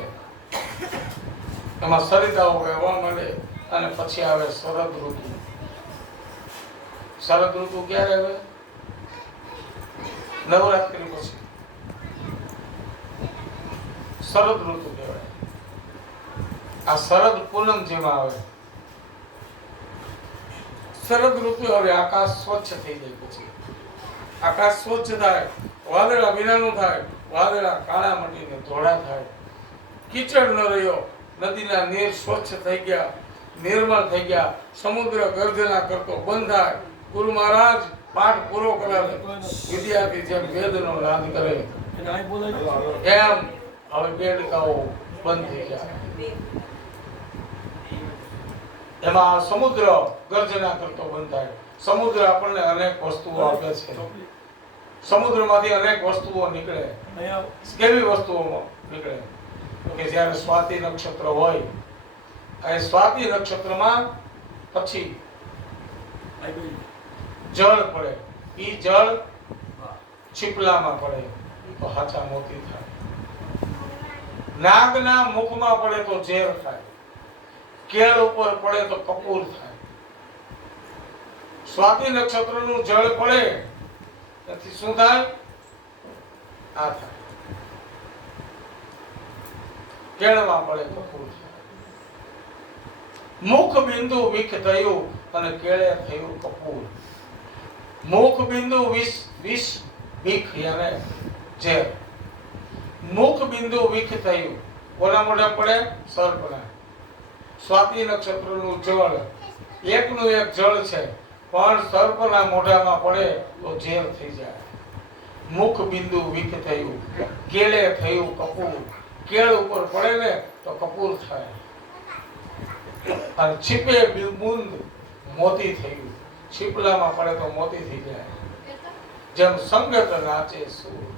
એમાં સરિતાઓ વહેવા માંડે અને પછી આવે શરદ ઋતુ. શરદ ઋતુ ક્યારે આવે? નવરાત્રી પછી શરદ ઋતુ કહેવાય. આ શરદ પૂનમ જેમાં આવે શરદ ઋતુ. હવે આકાશ સ્વચ્છ થઈ જાય પછી આકાશ સ્વચ્છ થાય, વાદળા વિનાનું થાય, વાદળા કાળા મટીને ધોળા થાય, કીચડ ન રહ્યો, નદીના નીર સ્વચ્છ થઈ ગયા, નિર્મળ થઈ ગયા, સમુદ્ર ગર્જના કરતો બંધ થાય. ગુરુ મહારાજ પાઠ પૂરો કરાવે, વિદ્યાર્થી જેમ વેદનો નાદ કરે એમ હવે બેડકાઓ બંધ થઈ જાય. એમાં સમુદ્ર ગર્જના કરતો બંધ થાય. સમુદ્ર આપણને અનેક વસ્તુઓ આપે છે. સમુદ્રમાંથી અનેક વસ્તુઓ નીકળે. કેવી વસ્તુઓ નીકળે કે જ્યારે સ્વાતિ નક્ષત્ર હોય, આ સ્વાતિ નક્ષત્રમાં પછી જળ પડે. ઈ જળ છીપલામાં પડે તો હાચા મોતી થાય. નાગના મુખમાં પડે તો ઝેર થાય. કેળ ઉપર પડે તો કપૂર થાય. સ્વાતિ નક્ષત્રનું જળ પડે તેથી શું થાય? આ થાય. કેળમાં પડે તો કપૂર થાય. મુખ બિંદુ વિખ થયું અને કેળે થયું કપૂર. મુખ બિંદુ વિષ વિખ યાને ઝેર. મુખ બિંદુ વિખ થયું કોના મોઢે પડે? સર્પના. સ્વાતિ નક્ષત્રનું જળ એકનું એક જળ છે, પણ સર્પના મોઢામાં પડે તો ઝેર થઈ જાય. મુખ બિંદુ વિખ થયું, કેળે થયું કપૂર. કેળ ઉપર પડે ને તો કપૂર થાય. અને છીપે બુંદ મોતી થયું. છીપલામાં પડે તો મોતી થઈ જાય. જેમ સંગત નાચે સૂર.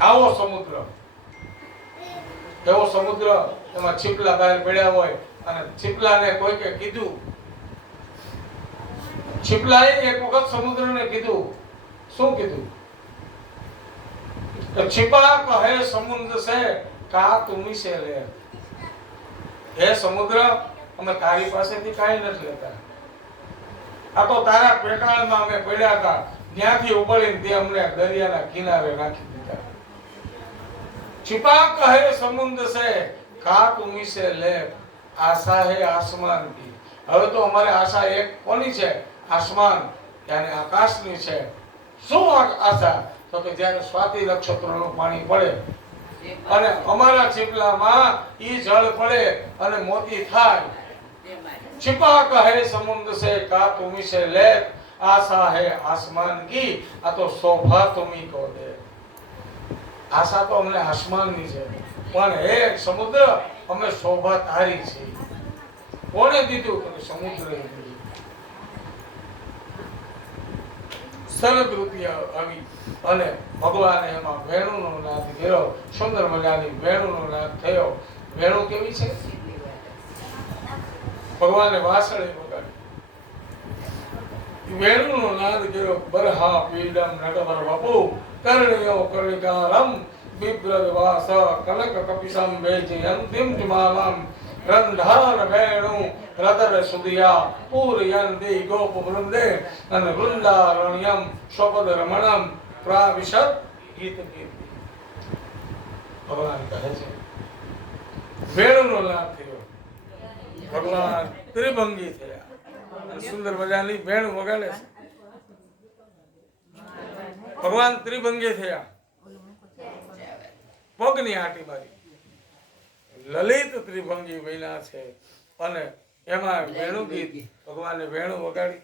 આવો સમુદ્ર, એવો સમુદ્ર, એમાં છીપલા બહાર પડ્યા હોય અને છીપલાને કોઈકે કીધું, છીપલાએ એક વખત સમુદ્રને કીધું, શું કીધું? કે छिपा કહે સમુદ્ર સે કા તુમી સે લે. હે સમુદ્ર, અમે તારી પાસેથી કાંઈ નથી લેતા. આ તો તારા પેટાળમાં અમે પડ્યા હતા, ત્યાંથી ઉપાડીને તે અમને દરિયાના કિનારે નાખી દીધા. छिपा કહે સમુદ્ર સે કા તુમી સે લે. આશા હે આસમાન કી. હવે તો અમારે આશા એક કોની છે? આસમાન યાની આકાશની છે. શું આશા? તો કે જ્યારે સ્વાતિ નક્ષત્રનું પાણી પડે અને અમારા છીપલામાં ઈ જળ પડે અને મોતી થાય. छिपा કહે સમુદ્ર સે કા તુમી સે લે. આશા હે આસમાન કી. આ તો શોભા તુમી કો દે. આશા તો અમને આસમાનની છે, પણ હે સમુદ્ર, અમે શોભા તારી છે. કોણે દીધું? તો સમુદ્રએ દીધું. શરદ ઋતુ આવી અને ભગવાને એમાં વેણુનો નાદ કર્યો. સુંદર મજાની વેણુનો નાદ થયો. વેણુ કેવી છે? ભગવાને વાસળે વગાડી. વેણુનો નાદ કર્યો. બરહા પીડમ નટવર બાપુ કર્ણયો કર્ણિકારમ બિભ્રદ વાસ કનક કપિસમ વેજયંતિમ જમાલમ રંધાર વેણુ રદર સુદિયા પૂરયંતિ ગોપ વૃંદે અને વૃંદારણ્યમ સ્વપદ રમણમ પ્રાવિશદ ગીત કીર્તિ. ભગવાન કહે છે વેણુનો નાદ થયો. ભગવાન ત્રિભંગી થયા. સુંદર મજાની વેણુ વગાડે છે. ભગવાન ત્રિભંગી થયા. પગની આંટી મારી. લલિત ત્રિભંગી બન્યા છે અને એમાં વેણુ ગીત ભગવાને વેણુ વગાડી.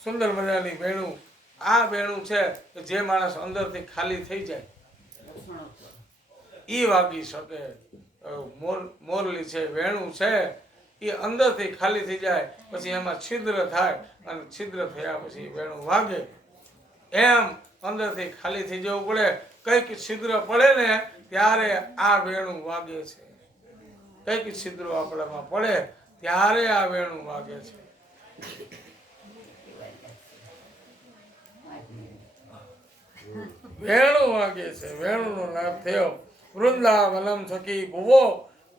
સુંદર મજાની વેણુ. આ વેણુ છે કે જે માણસ અંદરથી ખાલી થઈ જાય ઈ વાગી શકે. મોરલી છે, વેણુ છે, એ અંદરથી ખાલી થઈ જાય, પછી એમાં છિદ્ર થાય અને છિદ્ર થયા પછી વેણું વાગે. એમ અંદરથી ખાલી થઈ જવું પડે, કંઈક છિદ્ર પડે ને ત્યારે આ વેણું વાગે છે. કંઈક છિદ્રો આપણામાં પડે ત્યારે આ વેણું વાગે છે. વેણું વાગે છે, વેણુનો નાદ થયો. વૃંદાવનમ સખી ભુવો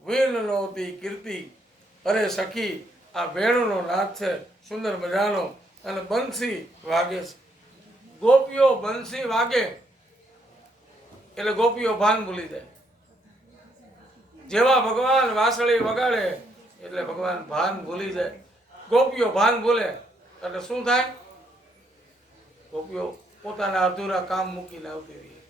વીણ નોતી કીર્તિ. અરે સખી, આ વેણુનો નાદ છે સુંદર મજાનો, અને બંસી વાગે છે. ગોપીઓ બંસી વાગે એટલે ગોપીઓ ભાન ભૂલી જાય. જેવા ભગવાન વાંસળી વગાડે એટલે ભગવાન ભાન ભૂલી જાય. ગોપીઓ ભાન ભૂલે એટલે શું થાય? ગોપીઓ પોતાના અધૂરા કામ મૂકીને આવતી રહી.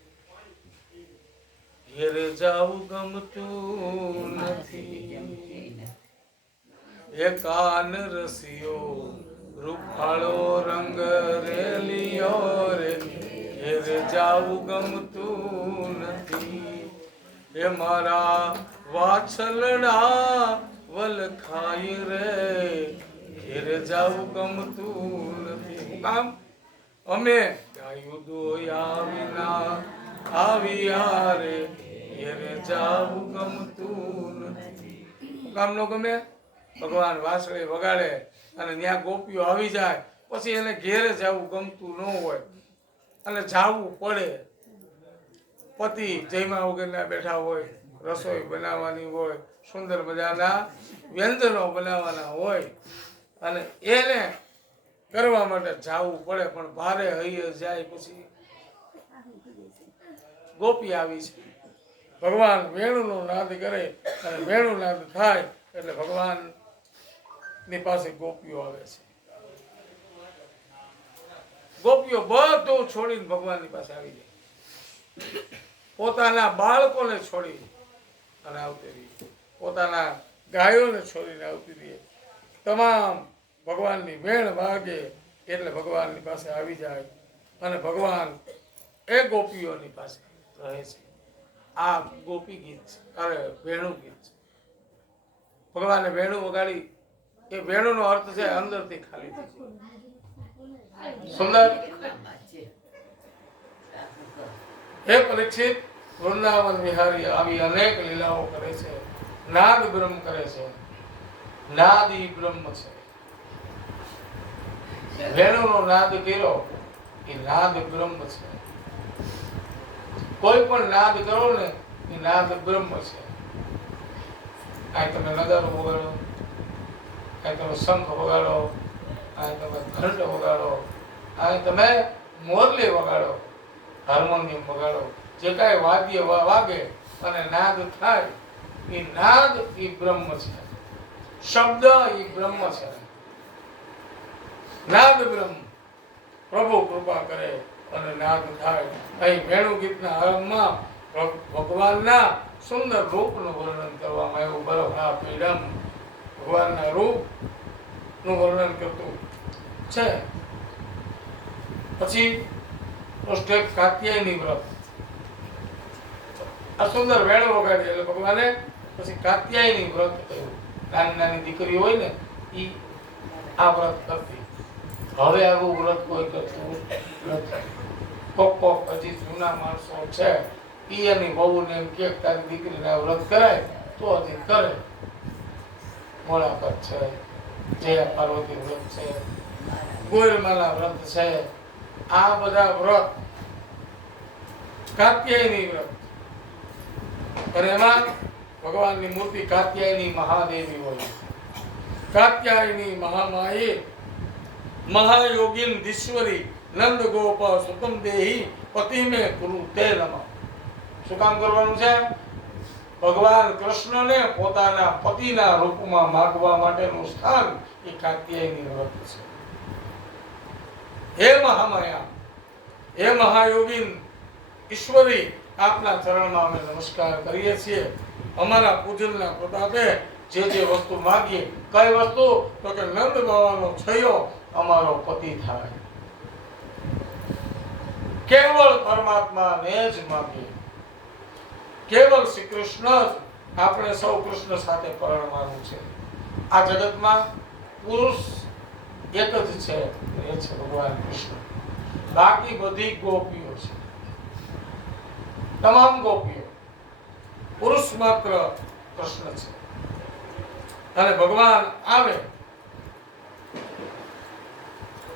ઘેરે જાવું ગમતું નથી, એ કાન રસિયો રૂપાળો રંગ રેલિયો રે. ઘેરે જાવું ગમતું નથી, એ મારા વાછલડા વલખાય રે. ઘેરે જાવું ગમતું નથી. હું કામ? અમે ગાયું દોયા વિના આવ્યા રે. ઘેરે જાવું ગમતું નથી. હું કામ નો ગમે? ભગવાન વાંસળી વગાડે અને ત્યાં ગોપીઓ આવી જાય પછી એને ઘેરે જવું ગમતું ન હોય અને જાવું પડે. પતિ જયમાં વગરના બેઠા હોય, રસોઈ બનાવવાની હોય, સુંદર મજાના વ્યંજનો બનાવવાના હોય અને એને કરવા માટે જાવું પડે, પણ ભારે હૈયે જાય પછી ગોપી આવી છે. ભગવાન વેણુનો નાદ કરે અને વેણુ નાદ થાય એટલે ભગવાન ની પાસે ગોપીઓ આવે છે. ગોપીઓ બધું છોડીને ભગવાનની પાસે આવી જાય. પોતાના બાળકોને છોડી અને આવતી રહી, પોતાના ગાયોને છોડીને આવતી રહી. તમામ ભગવાનની વેણ વાગે એટલે ભગવાનની પાસે આવી જાય અને ભગવાન એ ગોપીઓની પાસે રહે છે. આ ગોપી ગીત છે, અરે વેણુ ગીત છે. ભગવાને વેણુ વગાડી. એ વેણુનો અર્થ છે અંદરથી ખાલી થઈ જાય. સુંદર. હે પરીક્ષિત, વૃંદાવન વિહારી આવી અનેક લીલાઓ કરે છે, નાદ બ્રહ્મ કરે છે. નાદ ઈ બ્રહ્મ છે. વેણુનો નાદ કર્યો એ નાદ બ્રહ્મ છે. કોઈ પણ નાદ કરો ને એ નાદ બ્રહ્મ છે. આ તમે નગારો વગાડો, આ તમે શંખ વગાડો, આ તમે ઘંટ વગાડો, આ તમે મોરલી વગાડો, હાર્મોનિયમ વગાડો, જે કાંઈ વાદ્ય વાગે અને નાદ થાય એ નાદ એ બ્રહ્મ છે. શબ્દ એ બ્રહ્મ છે. નાદ બ્રહ્મ. પ્રભુ કૃપા કરે અને નાદ થાય. અહીં વેણુ ગીતના આરંભમાં ભગવાનના સુંદર રૂપનું વર્ણન કરવામાં આવ્યું. બરહા પીડમ, ભગવાનના રૂપનું વર્ણન કરતું છે. પછી સ્ટેપ કાત્યાયની વ્રત. આ સુંદર વેણુ વગાડી એટલે ભગવાને પછી કાત્યાયની વ્રત કહ્યું. નાની નાની દીકરી હોય ને ઈ આ વ્રત કરતી. હવે આવું વ્રત કોઈ કરતું નથી. કોક હજી જૂના માણસો છે ઈ એની વહુને એમ કે તારી દીકરીને આ વ્રત કરાય તો હજી કરે. મોળાપત છે, જયા પાર્વતી વ્રત છે, ગોરમાના વ્રત છે. આ બધા વ્રત કાત્યાયની વ્રત. અને એમાં ભગવાનની મૂર્તિ કાત્યાયની મહાદેવી હોય. કાત્યાયની મહામાયે મહાયોગીન દીશ્વરી નંદ ગોપ સુતમ દેહી પતિ મે ગુરુ તે નમઃ. શું કામ કરવાનું છે? ભગવાન કૃષ્ણને પોતાના પતિના રૂપમાં માગવા માટેનું સ્થાન એ કાત્યાયની વ્રત છે. હે મહામાયા, હે મહાયોગીન ઈશ્વરી, આપના ચરણમાં અમે નમસ્કાર કરીએ છીએ. અમારા પૂજનના પ્રતાપે જે જે વસ્તુ માગીએ. કઈ વસ્તુ? તો કે નંદ બાવાનો છયો અમારો પતિ થાય. કેવળ પરમાત્માને જ માગીએ. કેવળ શ્રી કૃષ્ણ જ. આપણે સૌ કૃષ્ણ સાથે પરણવાનું છે. આ જગતમાં પુરુષ એક જ છે, એ છે ભગવાન કૃષ્ણ. બાકી બધી ગોપીઓ છે, તમામ ગોપીઓ. પુરુષ માત્ર કૃષ્ણ છે. અને ભગવાન આવે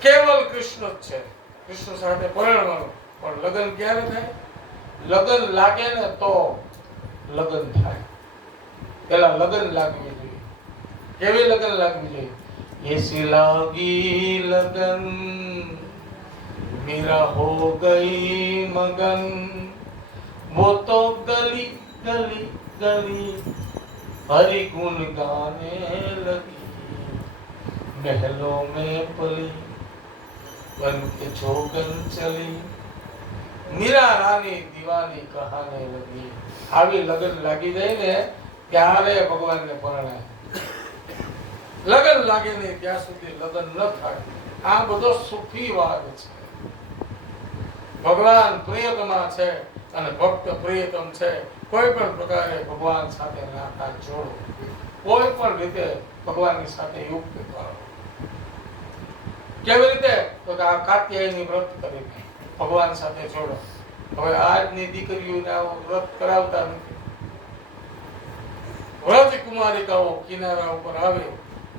કેવલ કૃષ્ણ જ છે. કૃષ્ણ સાથે પરણવાનું. પણ લગ્ન ક્યારે થાય? લગ્ન લાગે ને તો લગ્ન થાય. પેલા લગ્ન લાગવી જોઈએ. કેવી લગ્ન લાગવી જોઈએ? ऐसी लागी लगन मेरा हो गई मगन वो तो गली गली गली हरि गुण गाने लगी महलों में पली बन के जोगन चली मीरा रानी दीवानी कहाने लगी. આવી લગન લાગી જાય ને ત્યારે ભગવાનને પરણાય. લગન લાગે નહીં ત્યાં સુધી લગન ન થાય. આ બધો સુખી વાદ છે. ભગવાન પ્રિયતમા છે અને ભક્ત પ્રિયતમ છે. કોઈ પણ પ્રકારે ભગવાન સાથે નાતા જોડો. કોઈ પણ રીતે ભગવાનની સાથે યુક્ત કરો. કેવી રીતે? તો કે આ કાત્યાયની વ્રત કરીને ભગવાન સાથે જોડો. હવે આજની દીકરીઓને આવું વ્રત કરાવતા નથી. વ્રત કુમારિકાઓ કિનારા ઉપર આવે,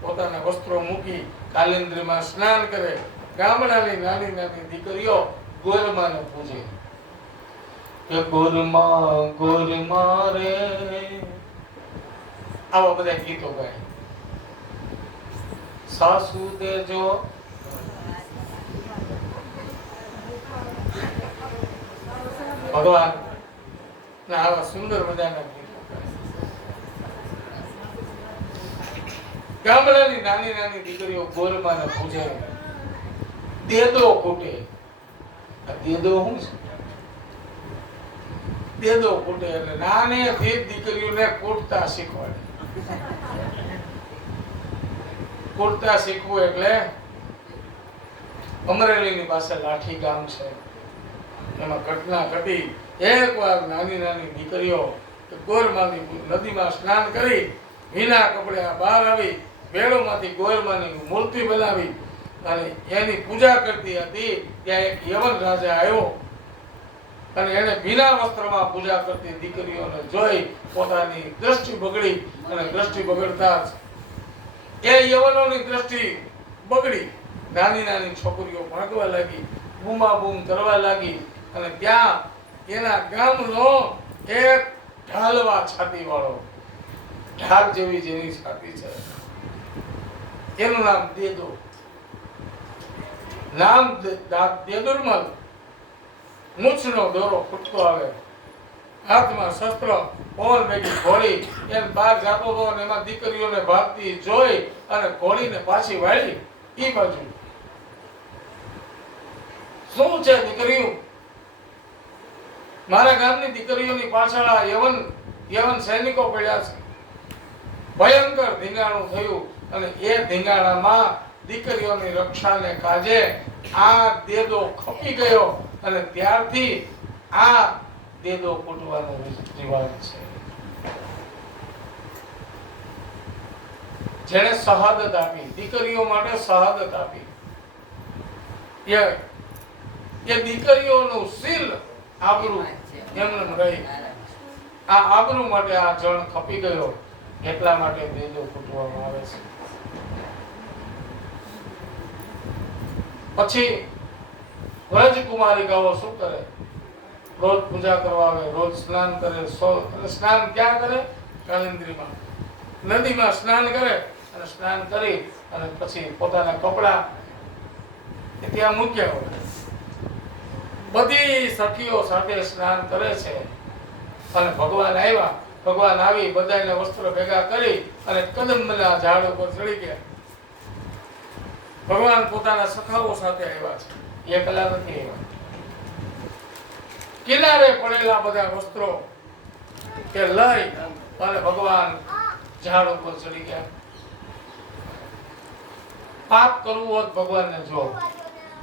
પોતાના વસ્ત્રો મૂકી કાલિન્દ્રીમાં સ્નાન કરે. ગામડાની નાની નાની દીકરીઓ ગોરમાને પૂજે કે ગોરમા ગોરમા રે, આવા બધા ગીતો ગાય. સાસુ દેજો ભગવાન ના આવા સુંદર મજાના ગીતો ગાય. ગામડાની નાની નાની દીકરીઓ ગોરમાને પૂજે. દેદો કૂટે. દેદો શું છે? દેદો કૂટે એટલે નાનેથી દીકરીઓને કૂટતા શીખવાડે. કૂટતા શીખવું એટલે અમરેલીની પાસે લાઠી ગામ છે. એમાં ઘટના ઘટી. એકવાર નાની નાની દીકરીઓ ગોરમાની નદીમાં સ્નાન કરી ભીના કપડે બહાર આવી વેળોમાંથી ગોરમાની મૂર્તિ બનાવી અને એની પૂજા કરતી હતી. ત્યાં એક યવન રાજા આવ્યો અને એને ભીના વસ્ત્રમાં પૂજા કરતી દીકરીઓને જોઈ પોતાની દ્રષ્ટિ બગડી. અને દ્રષ્ટિ બગડતા જ એ યવનોની દ્રષ્ટિ બગડી. નાની નાની છોકરીઓ ભાગવા લાગી, બૂમાબૂમ કરવા લાગી. અને ત્યાં એના ગામનો એક ઢાલવા છાતી વાળો, ઢાલ જેવી જેની છાતી છે, એનું નામ દેદો. નામ દેદુર્મલ. મૂછનો દોરો ફૂટતો આવે, હાથમાં શસ્ત્ર, પવન ભેગી ઘોડી એને બહાર જાતો હતો અને એમાં દીકરીઓને ભાગતી જોઈ અને ઘોડીને પાછી વાળી ઈ બાજુ. શું છે દીકરીઓ? મારા ગામની દીકરીઓની પાછળ આ યવન સૈનિકો પડ્યા છે. ભયંકર ધીંગાણું થયું અને એ ધીંગાણામાં દીકરીઓની રક્ષાને કાજે આ દેદો ખપી ગયો. અને ત્યારથી આ દેદો કૂટવાનો રિવાજ છે. જેણે શહાદત આપી, દીકરીઓ માટે શહાદત આપી, એ દીકરીઓનું શીલ આબરૂ એમને રહી. આ આબરૂ માટે આ જણ ખપી ગયો. એટલા માટે દેદો કૂટવામાં આવે છે. પછી વ્રજકુમારિકાઓ શું કરે? રોજ પૂજા કરવા આવે, રોજ સ્નાન કરે. સ્નાન ક્યાં કરે? કાલિન્દ્રીમાં નદીમાં સ્નાન કરે. અને સ્નાન કરી અને પછી પોતાના કપડા ત્યાં મૂક્યા હોય. બધી સખીઓ સાથે સ્નાન કરે છે. અને ભગવાન આવ્યા. ભગવાન આવી બધાને વસ્ત્ર ભેગા કરી અને કદમના ઝાડ ઉપર ચડી ગયા. ભગવાન પોતાના સખાઓ સાથે આવ્યા છે, એકલા નથી આવ્યા. કિનારે પડેલા બધા વસ્ત્રો કે લઈ અને ભગવાન ઝાડ ઉપર ચડી ગયા. પાપ કરવું હોત ભગવાનને જો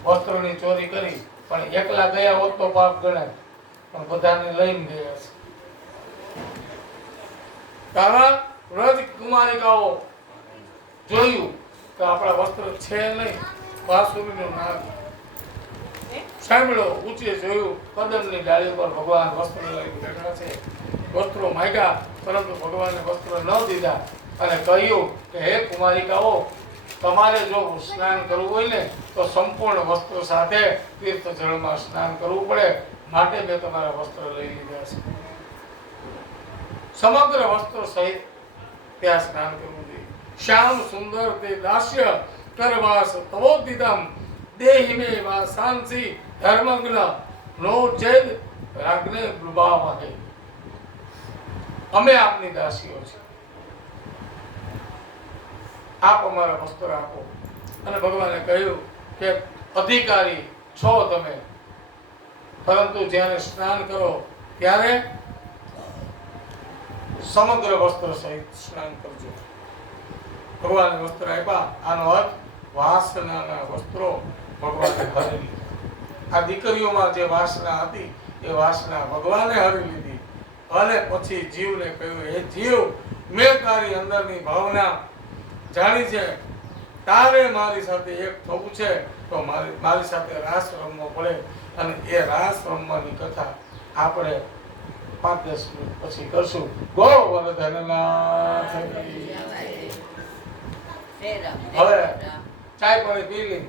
વસ્ત્રોની ચોરી કરી, પણ એકલા ગયા હોત તો પાપ ગણાય. પણ બધાને લઈને ગયા છે. કારણ વ્રજ કુમારિકાઓ જોયું કે આપણા વસ્ત્ર છે નહીં, વાસુરીનું નાદ સાંભળ્યો, ઊંચે જોયું, કદમની ડાળી પર ભગવાન વસ્ત્ર લઈને બેઠા છે. વસ્ત્રો માંગ્યા, પરંતુ ભગવાને વસ્ત્ર ન દીધા અને કહ્યું કે હે કુમારિકાઓ, તમારે જો સ્નાન કરવું હોય ને તો સંપૂર્ણ વસ્ત્ર સાથે તીર્થ જળમાં સ્નાન કરવું પડે, માટે મેં તમારા વસ્ત્ર લઈ લીધા છે. સમગ્ર વસ્ત્રો સહિત ત્યાં સ્નાન કરવું જોઈએ. શ્યામ સુંદર તે દાસ્ય કરવાસ તવોદિતમ દેહિમે વાસાંસી ધર્મગ્ન નો ચેદ રાગને ડુબાવાહે. અમે આપની દાસીઓ છે, આપ અમારા વસ્ત્ર આપો. અને ભગવાને કહ્યું કે અધિકારી છો તમે, પરંતુ જ્યારે સ્નાન કરો ત્યારે સમગ્ર વસ્ત્ર સહિત સ્નાન કરજો. ભગવાને વસ્ત્ર આપ્યા. આનો અર્થ વાસનાના વસ્ત્રો ભગવાને હરી લીધા. આ દીકરીઓમાં જે વાસના હતી એ વાસના ભગવાને હરી લીધી. અને પછી જીવને કહ્યું, હે જીવ, મેં તારી અંદરની ભાવના જાણી છે, તારે મારી સાથે એક થવું છે તો મારી સાથે રાસ રમવો પડે. અને એ રાસ રમવાની કથા આપણે 5-10 મિનિટ પછી કરશું. ગોવર્ધનનાથ હવે ચાય પાણી પી લી.